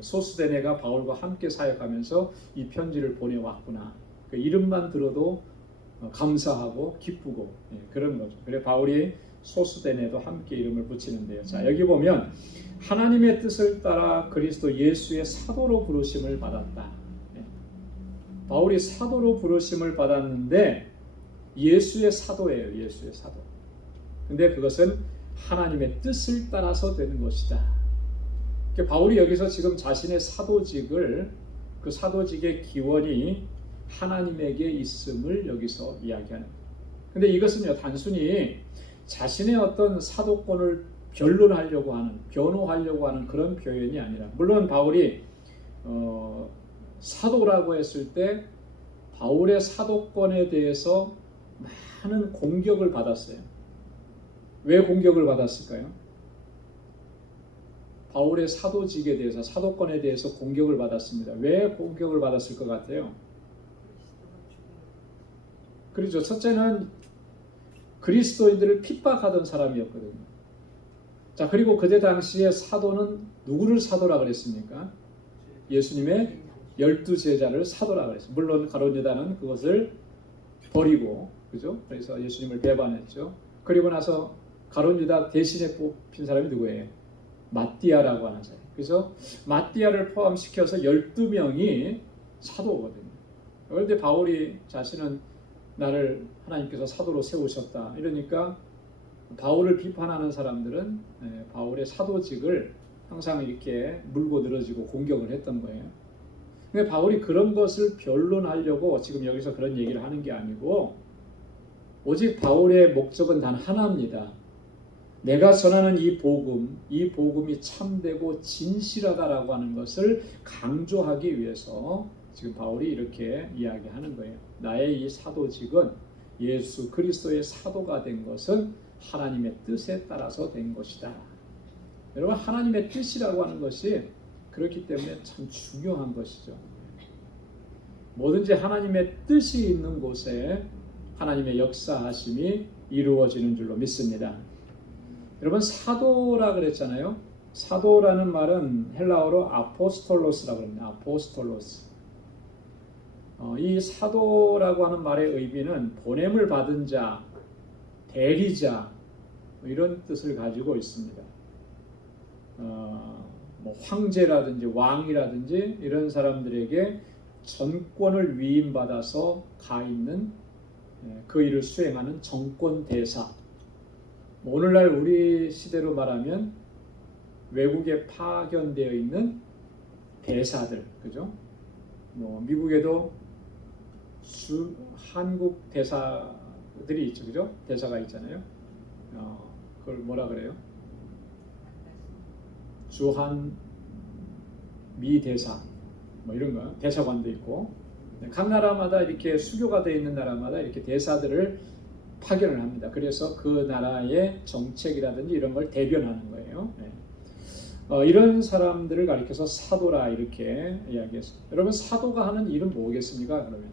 소수된 애가 바울과 함께 사역하면서 이 편지를 보내왔구나. 그 이름만 들어도 감사하고 기쁘고 그런 거죠. 그래 바울이 소수된 애도 함께 이름을 붙이는데요. 자, 여기 보면 하나님의 뜻을 따라 그리스도 예수의 사도로 부르심을 받았다. 바울이 사도로 부르심을 받았는데 예수의 사도예요. 예수의 사도. 근데 그것은 하나님의 뜻을 따라서 되는 것이다. 바울이 여기서 지금 자신의 사도직을, 그 사도직의 기원이 하나님에게 있음을 여기서 이야기하는 거예요. 근데 이것은요, 단순히 자신의 어떤 사도권을 변론하려고 하는, 변호하려고 하는 그런 표현이 아니라, 물론 바울이 사도라고 했을 때 바울의 사도권에 대해서 많은 공격을 받았어요. 왜 공격을 받았을까요? 바울의 사도직에 대해서, 사도권에 대해서 공격을 받았습니다. 왜 공격을 받았을 것 같아요? 그렇죠. 첫째는 그리스도인들을 핍박하던 사람이었거든요. 자, 그리고 그때 당시에 사도는 누구를 사도라 그랬습니까? 예수님의 12제자를 사도라 그랬어요. 물론 가룟 유다는 그것을 버리고, 그죠? 그래서 예수님을 배반했죠. 그리고 나서 가룟 유다 대신에 뽑힌 사람이 누구예요? 마띠아라고 하는 사람. 그래서 마띠아를 포함시켜서 12명이 사도거든요. 그런데 바울이 자신은 나를 하나님께서 사도로 세우셨다. 이러니까 바울을 비판하는 사람들은 바울의 사도직을 항상 이렇게 물고 늘어지고 공격을 했던 거예요. 근데 바울이 그런 것을 변론하려고 지금 여기서 그런 얘기를 하는 게 아니고 오직 바울의 목적은 단 하나입니다. 내가 전하는 이 복음이 참되고 진실하다라고 하는 것을 강조하기 위해서 지금 바울이 이렇게 이야기하는 거예요. 나의 이 사도직은 예수 그리스도의 사도가 된 것은 하나님의 뜻에 따라서 된 것이다. 여러분, 하나님의 뜻이라고 하는 것이 그렇기 때문에 참 중요한 것이죠. 뭐든지 하나님의 뜻이 있는 곳에 하나님의 역사하심이 이루어지는 줄로 믿습니다. 여러분, 사도라 그랬잖아요. 사도라는 말은 헬라어로 아포스톨로스라고 합니다. 아포스톨로스. 이 사도라고 하는 말의 의미는 보냄을 받은 자, 대리자, 이런 뜻을 가지고 있습니다. 황제라든지 왕이라든지 이런 사람들에게 전권을 위임받아서 가 있는 그 일을 수행하는 정권 대사. 오늘날 우리 시대로 말하면 외국에 파견되어 있는 대사들, 그죠? 미국에도 한국 대사들이 있죠, 그죠? 대사가 있잖아요. 그걸 뭐라 그래요? 주한 미 대사, 이런 거, 대사관도 있고, 각 나라마다 이렇게 수교가 되어 있는 나라마다 이렇게 대사들을 파견을 합니다. 그래서 그 나라의 정책이라든지 이런 걸 대변하는 거예요. 이런 사람들을 가리켜서 사도라 이렇게 이야기했습니다. 여러분, 사도가 하는 일은 뭐겠습니까? 그러면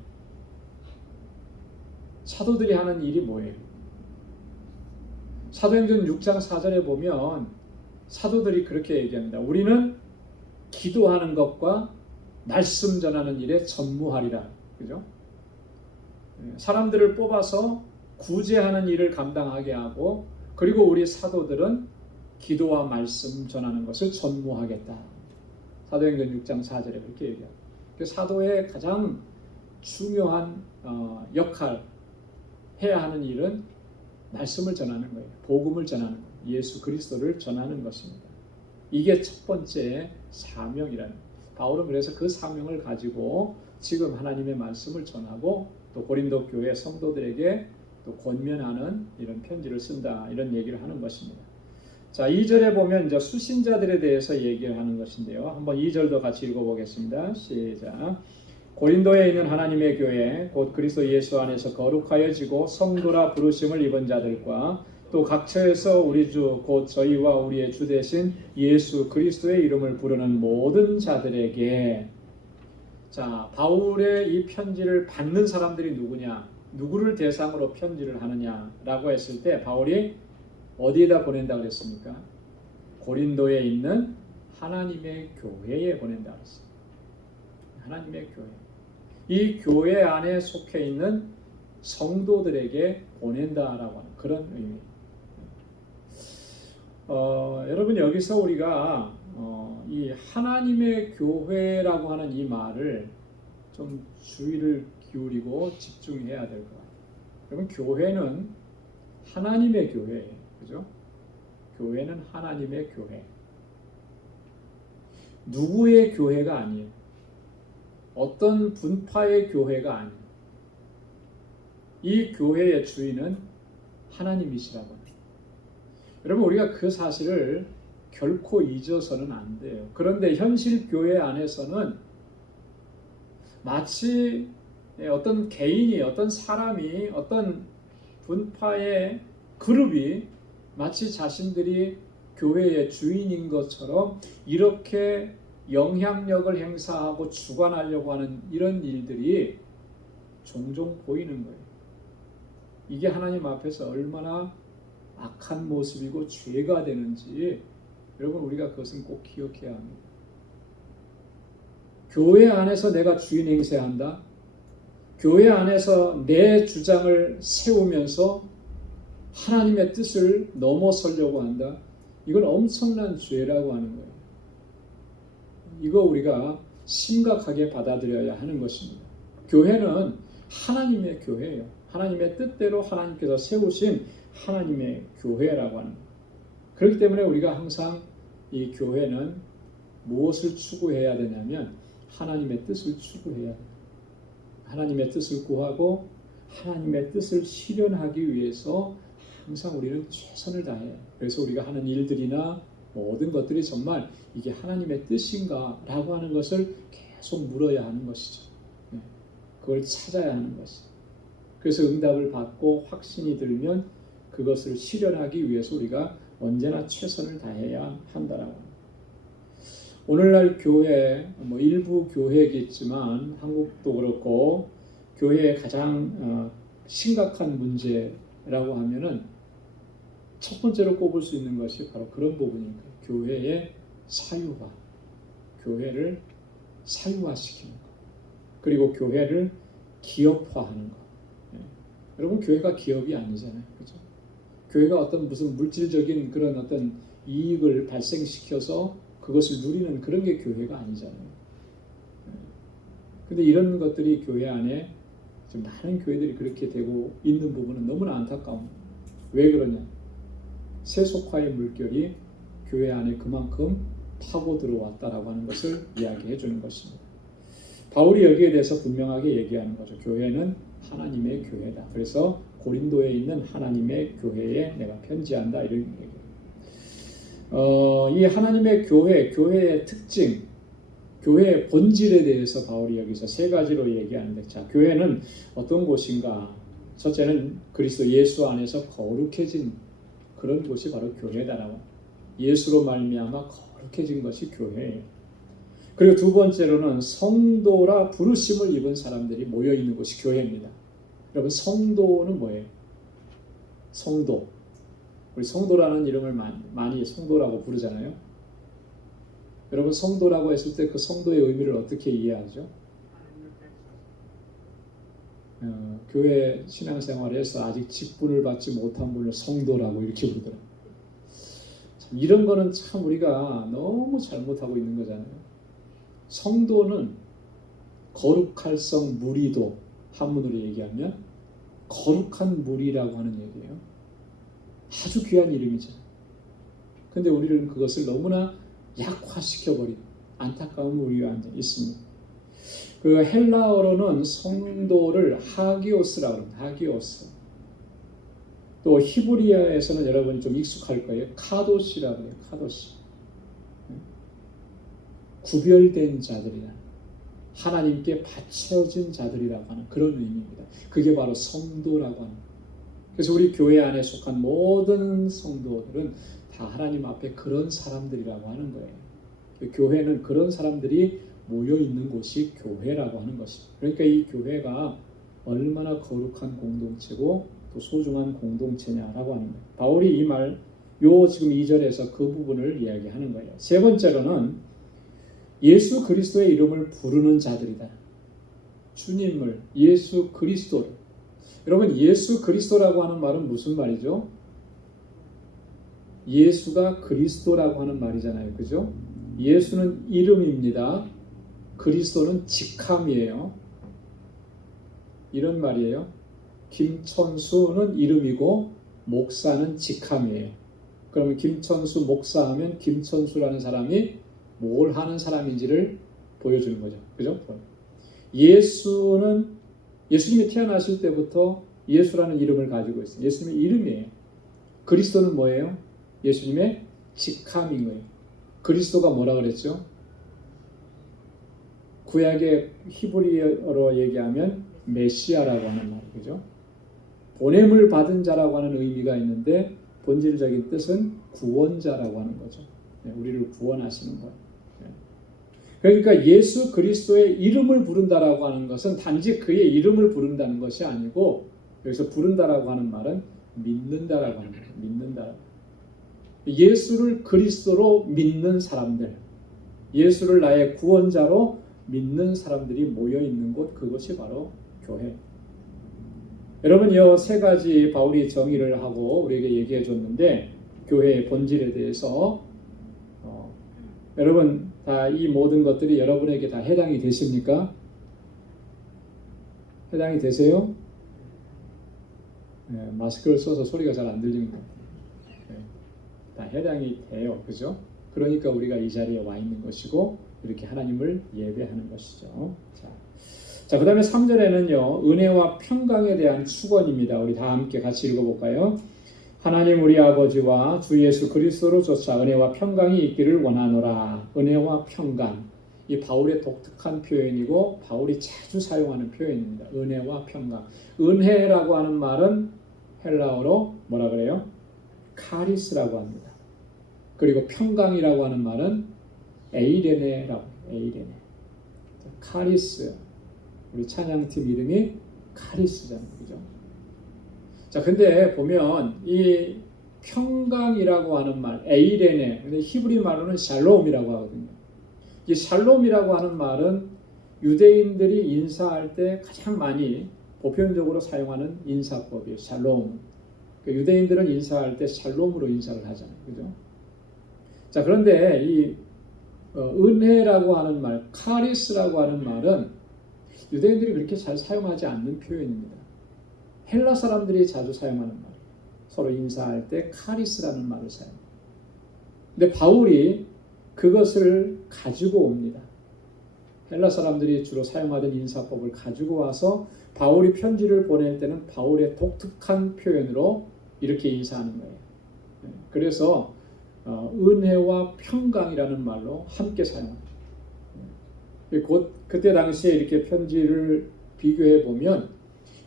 사도들이 하는 일이 뭐예요? 사도행전 6장 4절에 보면 사도들이 그렇게 얘기합니다. 우리는 기도하는 것과 말씀 전하는 일에 전무하리라. 그죠? 사람들을 뽑아서 구제하는 일을 감당하게 하고, 그리고 우리 사도들은 기도와 말씀 전하는 것을 전무하겠다. 사도행전 6장 4절에 그렇게 얘기합니다. 사도의 가장 중요한 역할, 해야 하는 일은 말씀을 전하는 거예요. 복음을 전하는 거예요. 예수 그리스도를 전하는 것입니다. 이게 첫 번째 사명이라는 거예요. 바울은 그래서 그 사명을 가지고 지금 하나님의 말씀을 전하고 또 고린도 교회 성도들에게 또 권면하는 이런 편지를 쓴다, 이런 얘기를 하는 것입니다. 자, 2절에 보면 이제 수신자들에 대해서 얘기를 하는 것인데요. 한번 2절도 같이 읽어보겠습니다. 시작. 고린도에 있는 하나님의 교회 곧 그리스도 예수 안에서 거룩하여지고 성도라 부르심을 입은 자들과 또 각처에서 우리 주 곧 저희와 우리의 주 되신 예수 그리스도의 이름을 부르는 모든 자들에게. 자, 바울의 이 편지를 받는 사람들이 누구냐? 누구를 대상으로 편지를 하느냐라고 했을 때 바울이 어디에다 보낸다고 그랬습니까? 고린도에 있는 하나님의 교회에 보낸다고 그랬어요. 하나님의 교회. 이 교회 안에 속해 있는 성도들에게 보낸다라고 하는 그런 의미. 여러분 여기서 우리가 이 하나님의 교회라고 하는 이 말을 좀 주의를 기울이고 집중해야 될 것 같아요. 여러분 교회는 하나님의 교회예요. 그죠? 교회는 하나님의 교회. 누구의 교회가 아니에요. 어떤 분파의 교회가 아니에요. 이 교회의 주인은 하나님이시라고 합니다. 여러분 우리가 그 사실을 결코 잊어서는 안 돼요. 그런데 현실 교회 안에서는 마치 어떤 개인이, 어떤 사람이, 어떤 분파의 그룹이 마치 자신들이 교회의 주인인 것처럼 이렇게 영향력을 행사하고 주관하려고 하는 이런 일들이 종종 보이는 거예요. 이게 하나님 앞에서 얼마나 악한 모습이고 죄가 되는지 여러분 우리가 그것은 꼭 기억해야 합니다. 교회 안에서 내가 주인 행세한다. 교회 안에서 내 주장을 세우면서 하나님의 뜻을 넘어서려고 한다. 이건 엄청난 죄라고 하는 거예요. 이거 우리가 심각하게 받아들여야 하는 것입니다. 교회는 하나님의 교회예요. 하나님의 뜻대로 하나님께서 세우신 하나님의 교회라고 하는 거예요. 그렇기 때문에 우리가 항상 이 교회는 무엇을 추구해야 되냐면 하나님의 뜻을 추구해야 돼요. 하나님의 뜻을 구하고 하나님의 뜻을 실현하기 위해서 항상 우리는 최선을 다해요. 그래서 우리가 하는 일들이나 모든 것들이 정말 이게 하나님의 뜻인가 라고 하는 것을 계속 물어야 하는 것이죠. 그걸 찾아야 하는 것이죠. 그래서 응답을 받고 확신이 들면 그것을 실현하기 위해서 우리가 언제나 최선을 다해야 한다라고 합니다. 오늘날 교회, 일부 교회겠지만 한국도 그렇고 교회의 가장 심각한 문제라고 하면은 첫 번째로 꼽을 수 있는 것이 바로 그런 부분입니다. 교회의 사유화, 교회를 사유화시키는 것, 그리고 교회를 기업화하는 것. 여러분 교회가 기업이 아니잖아요, 그렇죠? 교회가 어떤 무슨 물질적인 그런 어떤 이익을 발생시켜서 그것을 누리는 그런 게 교회가 아니잖아요. 근데 이런 것들이 교회 안에 지금 많은 교회들이 그렇게 되고 있는 부분은 너무나 안타까운. 왜 그러냐? 세속화의 물결이 교회 안에 그만큼 파고 들어왔다라고 하는 것을 이야기해 주는 것입니다. 바울이 여기에 대해서 분명하게 얘기하는 거죠. 교회는 하나님의 교회다. 그래서 고린도에 있는 하나님의 교회에 내가 편지한다 이런 얘기예요. 이 하나님의 교회의 특징, 교회의 본질에 대해서 바울이 여기서 세 가지로 얘기하는데, 자, 교회는 어떤 곳인가? 첫째는 그리스도 예수 안에서 거룩해진 그런 곳이 바로 교회다라고. 예수로 말미암아 거룩해진 것이 교회예요. 그리고 두 번째로는 성도라 부르심을 입은 사람들이 모여 있는 곳이 교회입니다. 여러분 성도는 뭐예요? 성도. 우리 성도라는 이름을 많이 성도라고 부르잖아요. 여러분 성도라고 했을 때 그 성도의 의미를 어떻게 이해하죠? 교회 신앙생활에서 아직 직분을 받지 못한 분을 성도라고 이렇게 부르더라고요. 이런 거는 참 우리가 너무 잘못하고 있는 거잖아요. 성도는 거룩할성 무리도, 한문으로 얘기하면 거룩한 무리라고 하는 얘기예요. 아주 귀한 이름이잖아요. 근데 우리는 그것을 너무나 약화시켜버린 안타까운 우리가 있습니다. 그 헬라어로는 성도를 하기오스라고 합니다. 하기오스. 또 히브리어에서는 여러분이 좀 익숙할 거예요. 카도시라고 해요. 카도시. 구별된 자들이라, 하나님께 바쳐진 자들이라고 하는 그런 의미입니다. 그게 바로 성도라고 하는. 그래서 우리 교회 안에 속한 모든 성도들은 다 하나님 앞에 그런 사람들이라고 하는 거예요. 교회는 그런 사람들이 모여 있는 곳이 교회라고 하는 것이죠. 그러니까 이 교회가 얼마나 거룩한 공동체고 또 소중한 공동체냐라고 하는 거예요. 바울이 이 말, 지금 2절에서 그 부분을 이야기하는 거예요. 세 번째로는 예수 그리스도의 이름을 부르는 자들이다. 주님을, 예수 그리스도를. 여러분, 예수 그리스도라고 하는 말은 무슨 말이죠? 예수가 그리스도라고 하는 말이잖아요. 그죠? 예수는 이름입니다. 그리스도는 직함이에요. 이런 말이에요. 김천수는 이름이고 목사는 직함이에요. 그러면 김천수 목사 하면 김천수라는 사람이 뭘 하는 사람인지를 보여주는 거죠. 그죠? 예수님이 태어나실 때부터 예수라는 이름을 가지고 있어요. 예수님의 이름이에요. 그리스도는 뭐예요? 예수님의 직함인 거예요. 그리스도가 뭐라 그랬죠? 구약의 히브리어로 얘기하면 메시아라고 하는 말이죠. 보냄을 받은 자라고 하는 의미가 있는데 본질적인 뜻은 구원자라고 하는 거죠. 우리를 구원하시는 거예요. 그러니까 예수 그리스도의 이름을 부른다라고 하는 것은 단지 그의 이름을 부른다는 것이 아니고 여기서 부른다라고 하는 말은 믿는다라고 하는 거예요. 믿는다. 예수를 그리스도로 믿는 사람들, 예수를 나의 구원자로 믿는 사람들이 모여 있는 곳, 그것이 바로 교회. 여러분, 이 세 가지 바울이 정의를 하고 우리에게 얘기해 줬는데 교회의 본질에 대해서 여러분 다 이 모든 것들이 여러분에게 다 해당이 되십니까? 해당이 되세요? 네, 마스크를 써서 소리가 잘 안 들리는 거예요. 네, 다 해당이 돼요. 그죠? 그러니까 우리가 이 자리에 와 있는 것이고 이렇게 하나님을 예배하는 것이죠. 자, 그 다음에 3절에는요, 은혜와 평강에 대한 축원입니다. 우리 다 함께 같이 읽어볼까요? 하나님 우리 아버지와 주 예수 그리스도로 조차 은혜와 평강이 있기를 원하노라. 은혜와 평강. 이 바울의 독특한 표현이고 바울이 자주 사용하는 표현입니다. 은혜와 평강. 은혜라고 하는 말은 헬라어로 뭐라 그래요? 카리스라고 합니다. 그리고 평강이라고 하는 말은 에이레네라고 해요. 에이레네. 카리스. 우리 찬양팀 이름이 카리스잖아요. 그죠? 자, 근데 보면 이 평강이라고 하는 말, 에이레네, 근데 히브리 말로는 샬롬이라고 하거든요. 이 샬롬이라고 하는 말은 유대인들이 인사할 때 가장 많이 보편적으로 사용하는 인사법이에요. 샬롬. 그러니까 유대인들은 인사할 때 샬롬으로 인사를 하잖아요. 그죠? 자, 그런데 이 은혜라고 하는 말, 카리스라고 하는 말은 유대인들이 그렇게 잘 사용하지 않는 표현입니다. 헬라 사람들이 자주 사용하는 말, 서로 인사할 때 카리스라는 말을 사용합니다. 근데 바울이 그것을 가지고 옵니다. 헬라 사람들이 주로 사용하던 인사법을 가지고 와서 바울이 편지를 보낼 때는 바울의 독특한 표현으로 이렇게 인사하는 거예요. 그래서 은혜와 평강이라는 말로 함께 사용합니다. 그때 당시에 이렇게 편지를 비교해 보면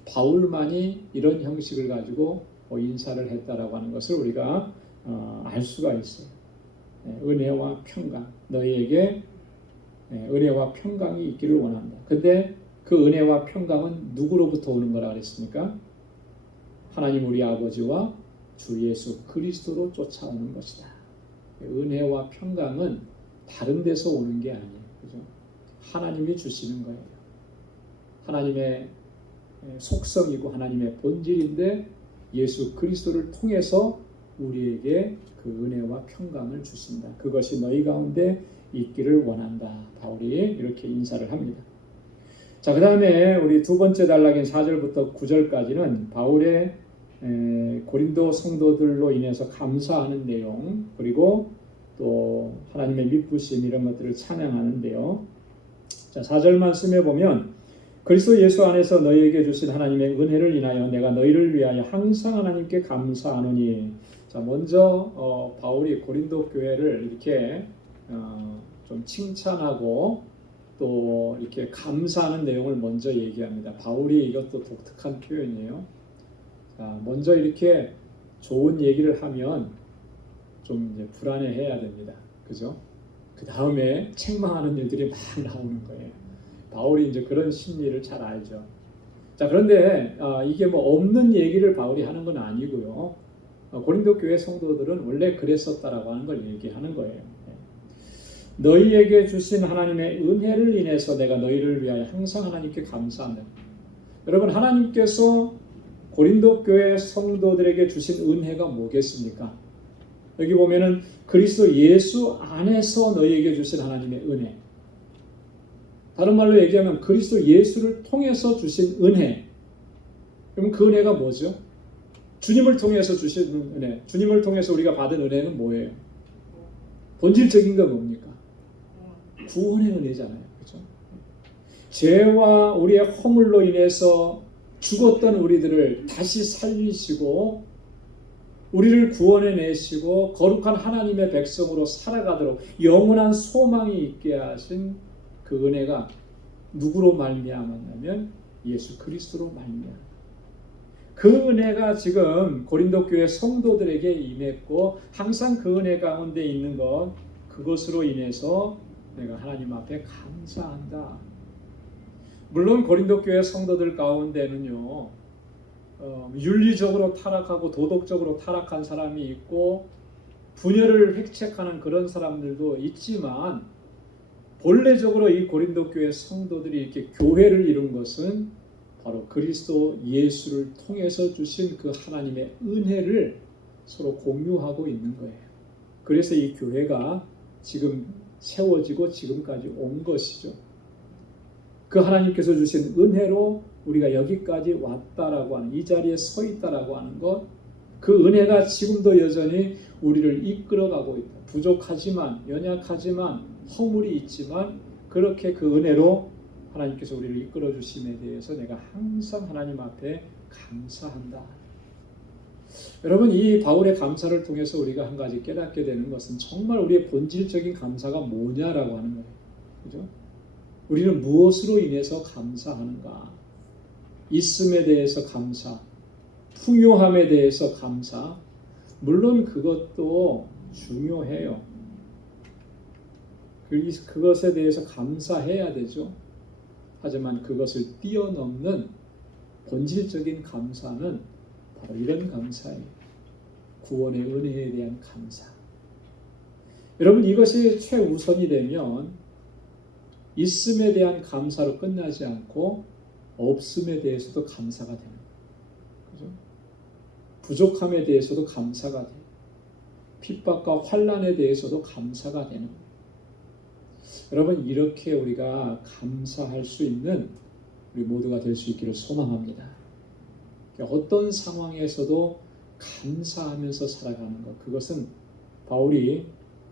바울만이 이런 형식을 가지고 인사를 했다라고 하는 것을 우리가 알 수가 있어요. 은혜와 평강, 너희에게 은혜와 평강이 있기를 원한다. 근데 그 은혜와 평강은 누구로부터 오는 거라 그랬습니까? 하나님 우리 아버지와 주 예수 그리스도로 쫓아오는 것이다. 은혜와 평강은 다른 데서 오는 게 아니에요. 그죠? 하나님이 주시는 거예요. 하나님의 속성이고 하나님의 본질인데 예수 그리스도를 통해서 우리에게 그 은혜와 평강을 주신다. 그것이 너희 가운데 있기를 원한다. 바울이 이렇게 인사를 합니다. 자, 그 다음에 우리 두 번째 단락인 4절부터 9절까지는 바울의 고린도 성도들로 인해서 감사하는 내용, 그리고 또 하나님의 미쁘심 이런 것들을 찬양하는데요. 자, 4절 말씀에 보면 그리스도 예수 안에서 너희에게 주신 하나님의 은혜를 인하여 내가 너희를 위하여 항상 하나님께 감사하노니. 자, 먼저 바울이 고린도 교회를 이렇게 좀 칭찬하고 또 이렇게 감사하는 내용을 먼저 얘기합니다. 바울이 이것도 독특한 표현이에요. 자, 먼저 이렇게 좋은 얘기를 하면 좀 이제 불안해해야 됩니다. 그죠? 그 다음에 책망하는 일들이 막 나오는 거예요. 바울이 이제 그런 심리를 잘 알죠. 자, 그런데 이게 뭐 없는 얘기를 바울이 하는 건 아니고요. 고린도 교회 성도들은 원래 그랬었다라고 하는 걸 얘기하는 거예요. 너희에게 주신 하나님의 은혜를 인해서 내가 너희를 위하여 항상 하나님께 감사한다. 여러분, 하나님께서 고린도 교회 성도들에게 주신 은혜가 뭐겠습니까? 여기 보면은 그리스도 예수 안에서 너희에게 주신 하나님의 은혜. 다른 말로 얘기하면 그리스도 예수를 통해서 주신 은혜. 그럼 그 은혜가 뭐죠? 주님을 통해서 주신 은혜. 주님을 통해서 우리가 받은 은혜는 뭐예요? 본질적인 건 뭡니까? 구원의 은혜잖아요. 그렇죠? 죄와 우리의 허물로 인해서 죽었던 우리들을 다시 살리시고 우리를 구원해 내시고 거룩한 하나님의 백성으로 살아가도록 영원한 소망이 있게 하신 그 은혜가 누구로 말미암았냐면 예수 그리스도로 말미암았다. 그 은혜가 지금 고린도 교회 성도들에게 임했고 항상 그 은혜 가운데 있는 것, 그것으로 인해서 내가 하나님 앞에 감사한다. 물론 고린도 교회 성도들 가운데는요, 윤리적으로 타락하고 도덕적으로 타락한 사람이 있고 분열을 획책하는 그런 사람들도 있지만 본래적으로 이 고린도 교회 성도들이 이렇게 교회를 이룬 것은 바로 그리스도 예수를 통해서 주신 그 하나님의 은혜를 서로 공유하고 있는 거예요. 그래서 이 교회가 지금 세워지고 지금까지 온 것이죠. 그 하나님께서 주신 은혜로 우리가 여기까지 왔다라고 하는, 이 자리에 서 있다라고 하는 것, 그 은혜가 지금도 여전히 우리를 이끌어가고 있다. 부족하지만, 연약하지만, 허물이 있지만 그렇게 그 은혜로 하나님께서 우리를 이끌어 주심에 대해서 내가 항상 하나님 앞에 감사한다. 여러분, 이 바울의 감사를 통해서 우리가 한 가지 깨닫게 되는 것은 정말 우리의 본질적인 감사가 뭐냐라고 하는 거예요. 그죠? 우리는 무엇으로 인해서 감사하는가? 있음에 대해서 감사, 풍요함에 대해서 감사. 물론 그것도 중요해요. 그것에 대해서 감사해야 되죠. 하지만 그것을 뛰어넘는 본질적인 감사는 바로 이런 감사예요. 구원의 은혜에 대한 감사. 여러분, 이것이 최우선이 되면 있음에 대한 감사로 끝나지 않고 없음에 대해서도 감사가 되는 거예요. 그죠? 부족함에 대해서도 감사가 돼요. 핍박과 환난에 대해서도 감사가 되는 거예요. 여러분, 이렇게 우리가 감사할 수 있는 우리 모두가 될 수 있기를 소망합니다. 어떤 상황에서도 감사하면서 살아가는 것, 그것은 바울이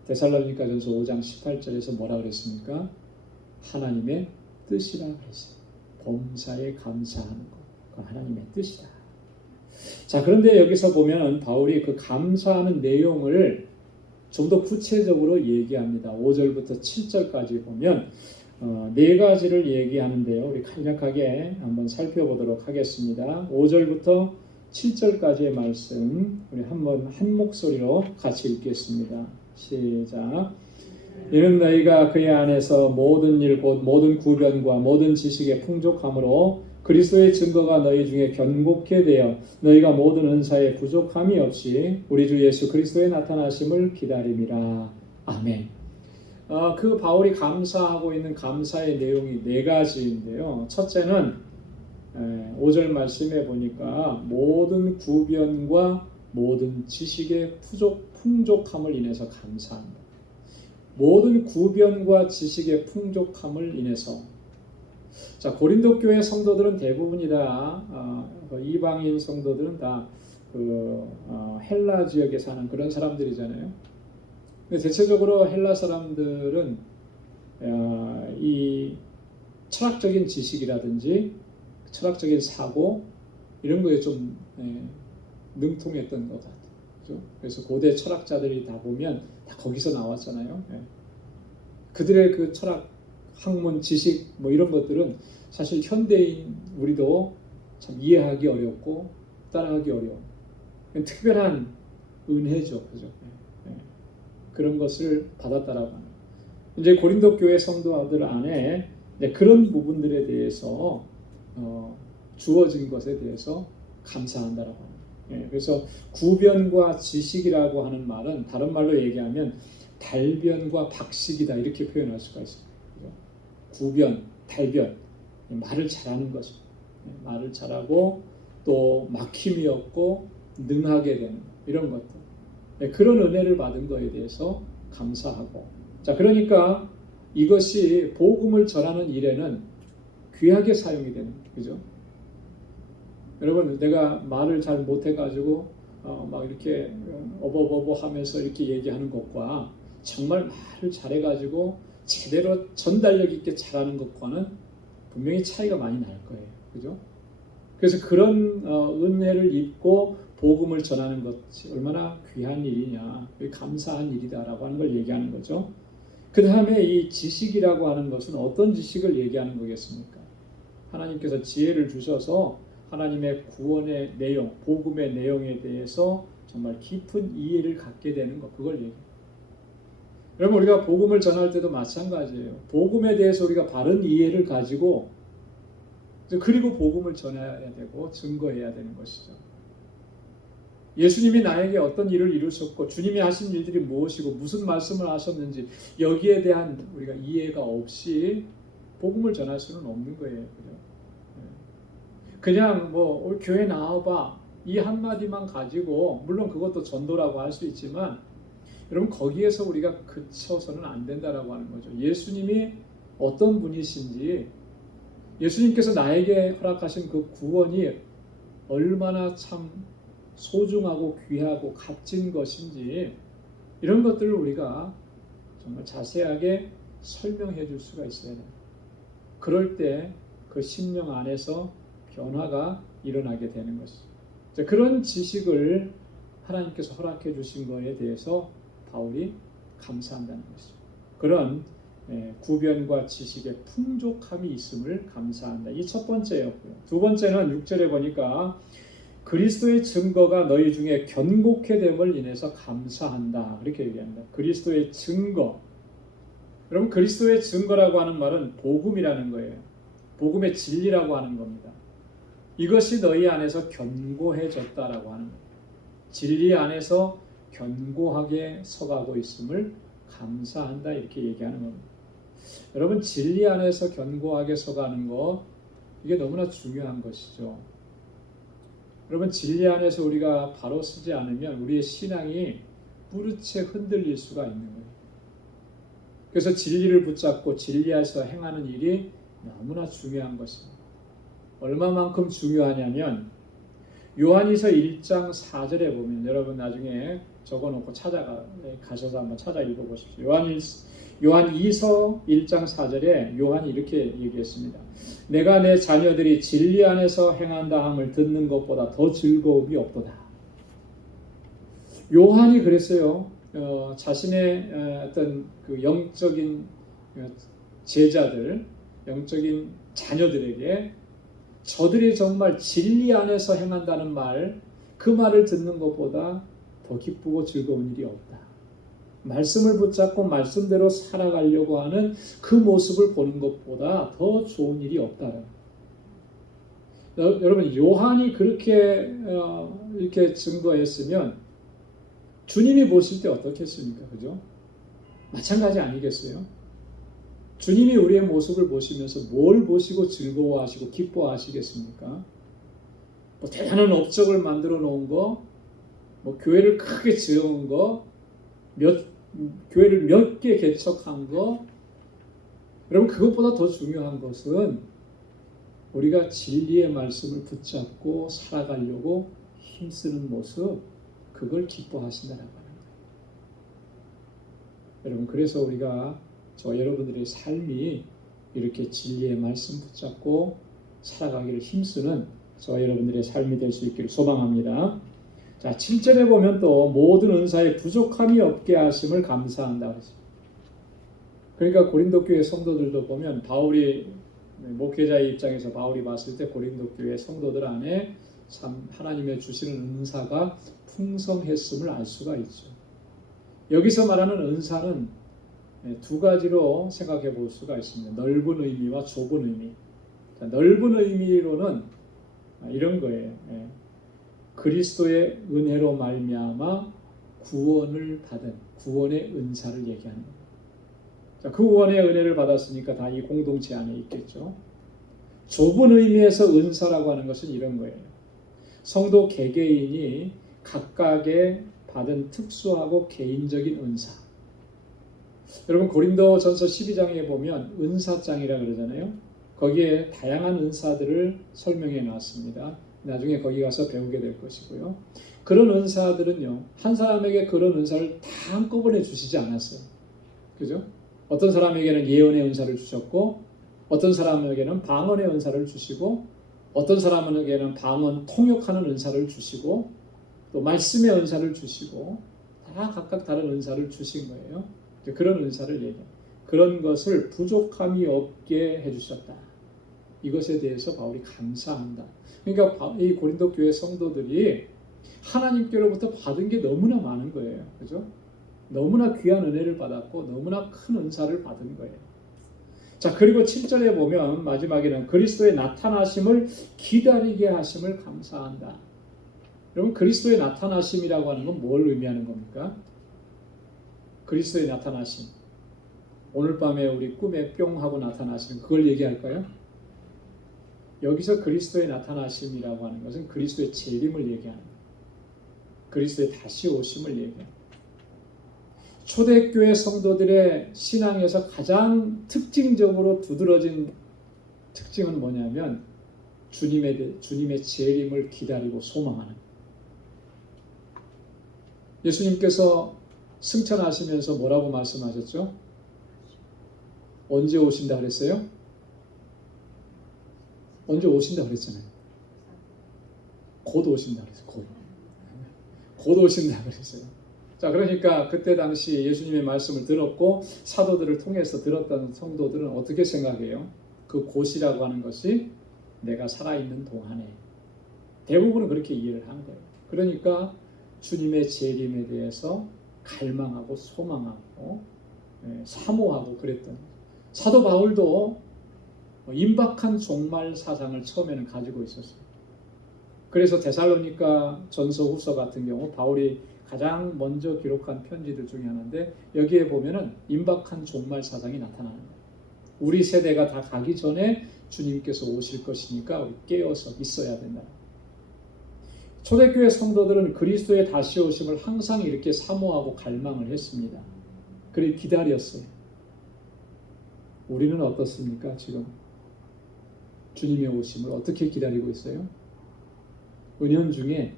데살로니가전서 5장 18절에서 뭐라 그랬습니까? 하나님의 뜻이라 그랬어요. 범사에 감사하는 것, 그 하나님의 뜻이다. 자, 그런데 여기서 보면 바울이 그 감사하는 내용을 좀 더 구체적으로 얘기합니다. 5절부터 7절까지 보면 네 가지를 얘기하는데요. 우리 간략하게 한번 살펴보도록 하겠습니다. 5절부터 7절까지의 말씀 우리 한번 한 목소리로 같이 읽겠습니다. 시작. 이는 너희가 그의 안에서 모든 일 곧 모든 구변과 모든 지식의 풍족함으로 그리스도의 증거가 너희 중에 견고케 되어 너희가 모든 은사에 부족함이 없이 우리 주 예수 그리스도의 나타나심을 기다림이라. 아멘. 그 바울이 감사하고 있는 감사의 내용이 네 가지인데요. 첫째는 5절 말씀에 보니까 모든 구변과 모든 지식의 풍족함을 인해서 감사한다. 모든 구변과 지식의 풍족함을 인해서. 자, 고린도 교회 성도들은 대부분이 다 이방인 성도들은 다 헬라 지역에 사는 그런 사람들이잖아요. 근데 대체적으로 헬라 사람들은 이 철학적인 지식이라든지 철학적인 사고 이런 거에 좀 능통했던 것 같아요. 그렇죠? 그래서 고대 철학자들이 다 보면 다 거기서 나왔잖아요. 그들의 그 철학, 학문, 지식 뭐 이런 것들은 사실 현대인 우리도 참 이해하기 어렵고 따라하기 어려워. 특별한 은혜죠, 그죠? 그런 것을 받았다라고 합니다. 이제 고린도 교회 성도들 안에 그런 부분들에 대해서 주어진 것에 대해서 감사한다라고 합니다. 그래서 구변과 지식이라고 하는 말은 다른 말로 얘기하면 달변과 박식이다 이렇게 표현할 수가 있습니다. 구변, 달변, 말을 잘하는 거죠. 말을 잘하고 또 막힘이 없고 능하게 되는 이런 것들. 그런 은혜를 받은 거에 대해서 감사하고. 자, 그러니까 이것이 복음을 전하는 일에는 귀하게 사용이 되는 거죠. 여러분, 내가 말을 잘 못해가지고 막 이렇게 어버버버 하면서 이렇게 얘기하는 것과 정말 말을 잘해가지고 제대로 전달력 있게 잘하는 것과는 분명히 차이가 많이 날 거예요. 그죠? 그래서 그런 은혜를 입고 복음을 전하는 것이 얼마나 귀한 일이냐, 감사한 일이다라고 하는 걸 얘기하는 거죠. 그 다음에 이 지식이라고 하는 것은 어떤 지식을 얘기하는 거겠습니까? 하나님께서 지혜를 주셔서 하나님의 구원의 내용, 복음의 내용에 대해서 정말 깊은 이해를 갖게 되는 것, 그걸 얘기해요. 여러분, 우리가 복음을 전할 때도 마찬가지예요. 복음에 대해서 우리가 바른 이해를 가지고 그리고 복음을 전해야 되고 증거해야 되는 것이죠. 예수님이 나에게 어떤 일을 이루셨고 주님이 하신 일들이 무엇이고 무슨 말씀을 하셨는지 여기에 대한 우리가 이해가 없이 복음을 전할 수는 없는 거예요. 그냥 뭐 교회 나와봐 이 한마디만 가지고, 물론 그것도 전도라고 할 수 있지만 여러분, 거기에서 우리가 그쳐서는 안 된다라고 하는 거죠. 예수님이 어떤 분이신지, 예수님께서 나에게 허락하신 그 구원이 얼마나 참 소중하고 귀하고 값진 것인지, 이런 것들을 우리가 정말 자세하게 설명해 줄 수가 있어야 돼요. 그럴 때 그 심령 안에서 변화가 일어나게 되는 것이죠. 그런 지식을 하나님께서 허락해 주신 것에 대해서 바울이 감사한다는 것이죠. 그런 구변과 지식의 풍족함이 있음을 감사한다. 이 첫 번째였고요. 두 번째는 6절에 보니까 그리스도의 증거가 너희 중에 견고케 됨을 인해서 감사한다. 그렇게 얘기합니다. 그리스도의 증거. 여러분, 그리스도의 증거라고 하는 말은 복음이라는 거예요. 복음의 진리라고 하는 겁니다. 이것이 너희 안에서 견고해졌다라고 하는 거예요. 진리 안에서 견고하게 서가고 있음을 감사한다, 이렇게 얘기하는 겁니다. 여러분, 진리 안에서 견고하게 서가는 것, 이게 너무나 중요한 것이죠. 여러분, 진리 안에서 우리가 바로 서지 않으면 우리의 신앙이 뿌르채 흔들릴 수가 있는 거예요. 그래서 진리를 붙잡고 진리에서 행하는 일이 너무나 중요한 것입니다. 얼마만큼 중요하냐면 요한이서 1장 4절에 보면, 여러분 나중에 적어놓고 가셔서 한번 찾아 읽어보십시오. 요한이서 1장 4절에 요한이 이렇게 얘기했습니다. 내가 내 자녀들이 진리 안에서 행한다 함을 듣는 것보다 더 즐거움이 없도다. 요한이 그랬어요. 자신의 어떤 그 영적인 제자들, 영적인 자녀들에게 저들이 정말 진리 안에서 행한다는 말, 그 말을 듣는 것보다 더 기쁘고 즐거운 일이 없다. 말씀을 붙잡고 말씀대로 살아가려고 하는 그 모습을 보는 것보다 더 좋은 일이 없다. 여러분, 요한이 그렇게 이렇게 증거했으면 주님이 보실 때 어떻겠습니까? 그죠? 마찬가지 아니겠어요? 주님이 우리의 모습을 보시면서 뭘 보시고 즐거워하시고 기뻐하시겠습니까? 뭐 대단한 업적을 만들어 놓은 거, 뭐 교회를 크게 지은 거, 교회를 몇 개 개척한 거, 여러분, 그것보다 더 중요한 것은 우리가 진리의 말씀을 붙잡고 살아가려고 힘쓰는 모습, 그걸 기뻐하신다라고 하는 거예요. 여러분, 그래서 우리가 여러분들의 삶이 이렇게 진리의 말씀 붙잡고 살아가기를 힘쓰는 여러분들의 삶이 될 수 있기를 소망합니다. 자, 7절에 보면 또 모든 은사에 부족함이 없게 하심을 감사한다. 그러니까 고린도 교회 성도들도 보면 바울이 목회자의 입장에서 바울이 봤을 때 고린도 교회 성도들 안에 참 하나님의 주시는 은사가 풍성했음을 알 수가 있죠. 여기서 말하는 은사는 두 가지로 생각해 볼 수가 있습니다. 넓은 의미와 좁은 의미. 자, 넓은 의미로는 이런 거예요. 그리스도의 은혜로 말미암아 구원을 받은 구원의 은사를 얘기하는 거예요. 자, 그 구원의 은혜를 받았으니까 다 이 공동체 안에 있겠죠. 좁은 의미에서 은사라고 하는 것은 이런 거예요. 성도 개개인이 각각의 받은 특수하고 개인적인 은사. 여러분 고린도전서 12장에 보면 은사장이라 그러잖아요. 거기에 다양한 은사들을 설명해 놨습니다. 나중에 거기 가서 배우게 될 것이고요. 그런 은사들은요, 한 사람에게 그런 은사를 다 한꺼번에 주시지 않았어요. 그죠? 어떤 사람에게는 예언의 은사를 주셨고, 어떤 사람에게는 방언의 은사를 주시고, 어떤 사람에게는 방언 통역하는 은사를 주시고, 또 말씀의 은사를 주시고, 다 각각 다른 은사를 주신 거예요. 그런 은사를 얘기해요. 그런 것을 부족함이 없게 해주셨다. 이것에 대해서 바울이 감사한다. 그러니까 이 고린도 교회 성도들이 하나님께로부터 받은 게 너무나 많은 거예요. 그죠? 너무나 귀한 은혜를 받았고 너무나 큰 은사를 받은 거예요. 자, 그리고 7절에 보면 마지막에는 그리스도의 나타나심을 기다리게 하심을 감사한다. 여러분 그리스도의 나타나심이라고 하는 건 뭘 의미하는 겁니까? 그리스도의 나타나심. 오늘 밤에 우리 꿈에 뿅 하고 나타나시는 그걸 얘기할까요? 여기서 그리스도의 나타나심이라고 하는 것은 그리스도의 재림을 얘기하는 거예요. 그리스도의 다시 오심을 얘기합니다. 초대교회 성도들의 신앙에서 가장 특징적으로 두드러진 특징은 뭐냐면 주님의 재림을 기다리고 소망하는. 예수님께서 승천하시면서 뭐라고 말씀하셨죠? 언제 오신다 그랬어요? 언제 오신다 그랬잖아요. 곧 오신다 그랬어요. 곧 오신다 그랬어요. 자, 그러니까 그때 당시 예수님의 말씀을 들었고 사도들을 통해서 들었던 성도들은 어떻게 생각해요? 그 곧이라고 하는 것이 내가 살아있는 동안에. 대부분은 그렇게 이해를 한 거예요. 그러니까 주님의 재림에 대해서 갈망하고 소망하고 사모하고 그랬던. 사도 바울도 임박한 종말 사상을 처음에는 가지고 있었어요. 그래서 데살로니가 전서 후서 같은 경우 바울이 가장 먼저 기록한 편지들 중에 하나인데 여기에 보면은 임박한 종말 사상이 나타나는 거예요. 우리 세대가 다 가기 전에 주님께서 오실 것이니까 우리 깨어서 있어야 된다. 초대교회 성도들은 그리스도의 다시 오심을 항상 이렇게 사모하고 갈망을 했습니다. 그리고 기다렸어요. 우리는 어떻습니까? 지금 주님의 오심을 어떻게 기다리고 있어요? 은연중에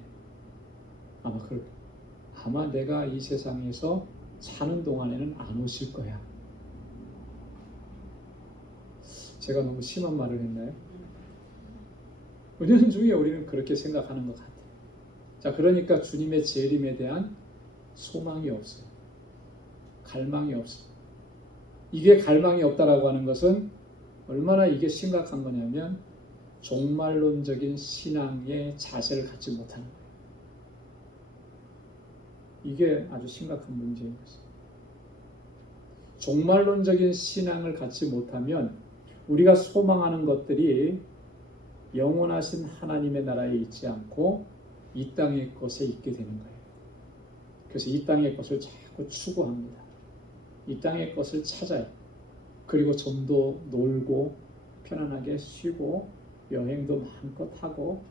아마 내가 이 세상에서 사는 동안에는 안 오실 거야. 제가 너무 심한 말을 했나요? 은연중에 우리는 그렇게 생각하는 것 같아요. 자, 그러니까 주님의 재림에 대한 소망이 없어요. 갈망이 없어요. 이게 갈망이 없다라고 하는 것은 얼마나 이게 심각한 거냐면 종말론적인 신앙의 자세를 갖지 못하는 거예요. 이게 아주 심각한 문제인 것입니다. 종말론적인 신앙을 갖지 못하면 우리가 소망하는 것들이 영원하신 하나님의 나라에 있지 않고 이 땅의 것에 있게 되는 거예요. 그래서 이 땅의 것을 자꾸 추구합니다. 이 땅의 것을 찾아요. 그리고 좀 더 놀고 편안하게 쉬고 여행도 마음껏 하고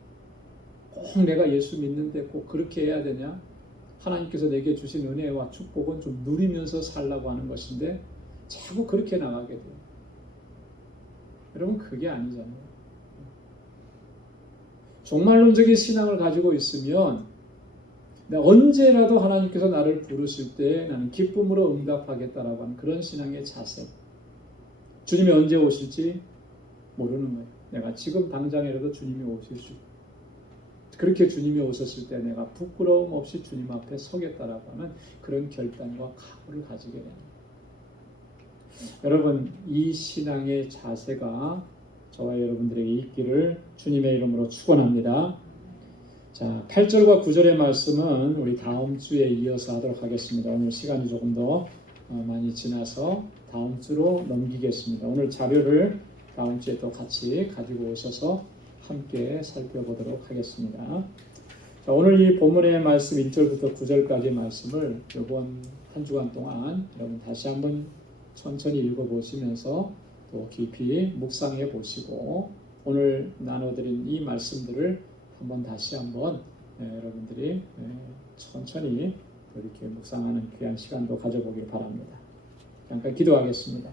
꼭 내가 예수 믿는데 꼭 그렇게 해야 되냐? 하나님께서 내게 주신 은혜와 축복은 좀 누리면서 살라고 하는 것인데 자꾸 그렇게 나가게 돼요. 여러분 그게 아니잖아요. 종말론적인 신앙을 가지고 있으면 언제라도 하나님께서 나를 부르실 때 나는 기쁨으로 응답하겠다라고 하는 그런 신앙의 자세. 주님이 언제 오실지 모르는 거예요. 내가 지금 당장이라도 주님이 오실 수 있고 그렇게 주님이 오셨을 때 내가 부끄러움 없이 주님 앞에 서겠다라고 하는 그런 결단과 각오를 가지게 됩니다. 여러분 이 신앙의 자세가 저와 여러분들에게 있기를 주님의 이름으로 축원합니다. 자, 8절과 9절의 말씀은 우리 다음 주에 이어서 하도록 하겠습니다. 오늘 시간이 조금 더 많이 지나서 다음 주로 넘기겠습니다. 오늘 자료를 다음 주에 또 같이 가지고 오셔서 함께 살펴보도록 하겠습니다. 자, 오늘 이 본문의 말씀 1절부터 9절까지 말씀을 이번 한 주간 동안 여러분 다시 한번 천천히 읽어보시면서 또 깊이 묵상해 보시고 오늘 나눠드린 이 말씀들을 다시 한번 여러분들이 천천히 이렇게 묵상하는 귀한 시간도 가져보길 바랍니다. 잠깐 기도하겠습니다.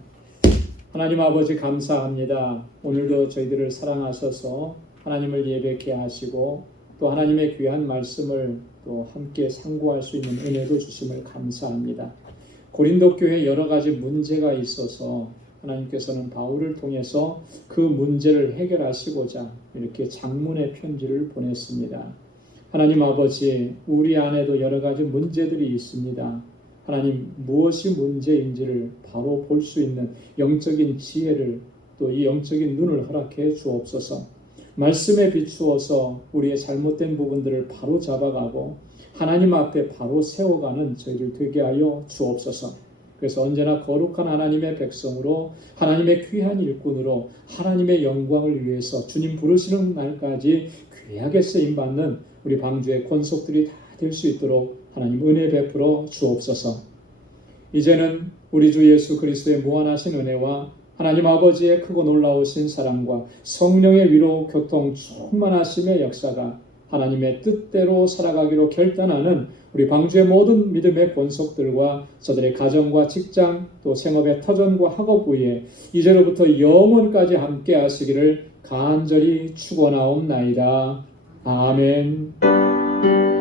하나님 아버지 감사합니다. 오늘도 저희들을 사랑하셔서 하나님을 예배케 하시고 또 하나님의 귀한 말씀을 또 함께 상고할 수 있는 은혜도 주심을 감사합니다. 고린도 교회에 여러 가지 문제가 있어서 하나님께서는 바울을 통해서 그 문제를 해결하시고자 이렇게 장문의 편지를 보냈습니다. 하나님 아버지, 우리 안에도 여러 가지 문제들이 있습니다. 하나님, 무엇이 문제인지를 바로 볼 수 있는 영적인 지혜를 또 이 영적인 눈을 허락해 주옵소서. 말씀에 비추어서 우리의 잘못된 부분들을 바로 잡아가고 하나님 앞에 바로 세워가는 저희들 되게 하여 주옵소서. 그래서 언제나 거룩한 하나님의 백성으로 하나님의 귀한 일꾼으로 하나님의 영광을 위해서 주님 부르시는 날까지 귀하게 쓰임받는 우리 방주의 권속들이 다 될 수 있도록 하나님 은혜 베풀어 주옵소서. 이제는 우리 주 예수 그리스도의 무한하신 은혜와 하나님 아버지의 크고 놀라우신 사랑과 성령의 위로 교통 충만하심의 역사가 하나님의 뜻대로 살아가기로 결단하는 우리 방주의 모든 믿음의 권속들과 저들의 가정과 직장 또 생업의 터전과 학업 위에 이제로부터 영원까지 함께 하시기를 간절히 축원하옵나이다. 아멘.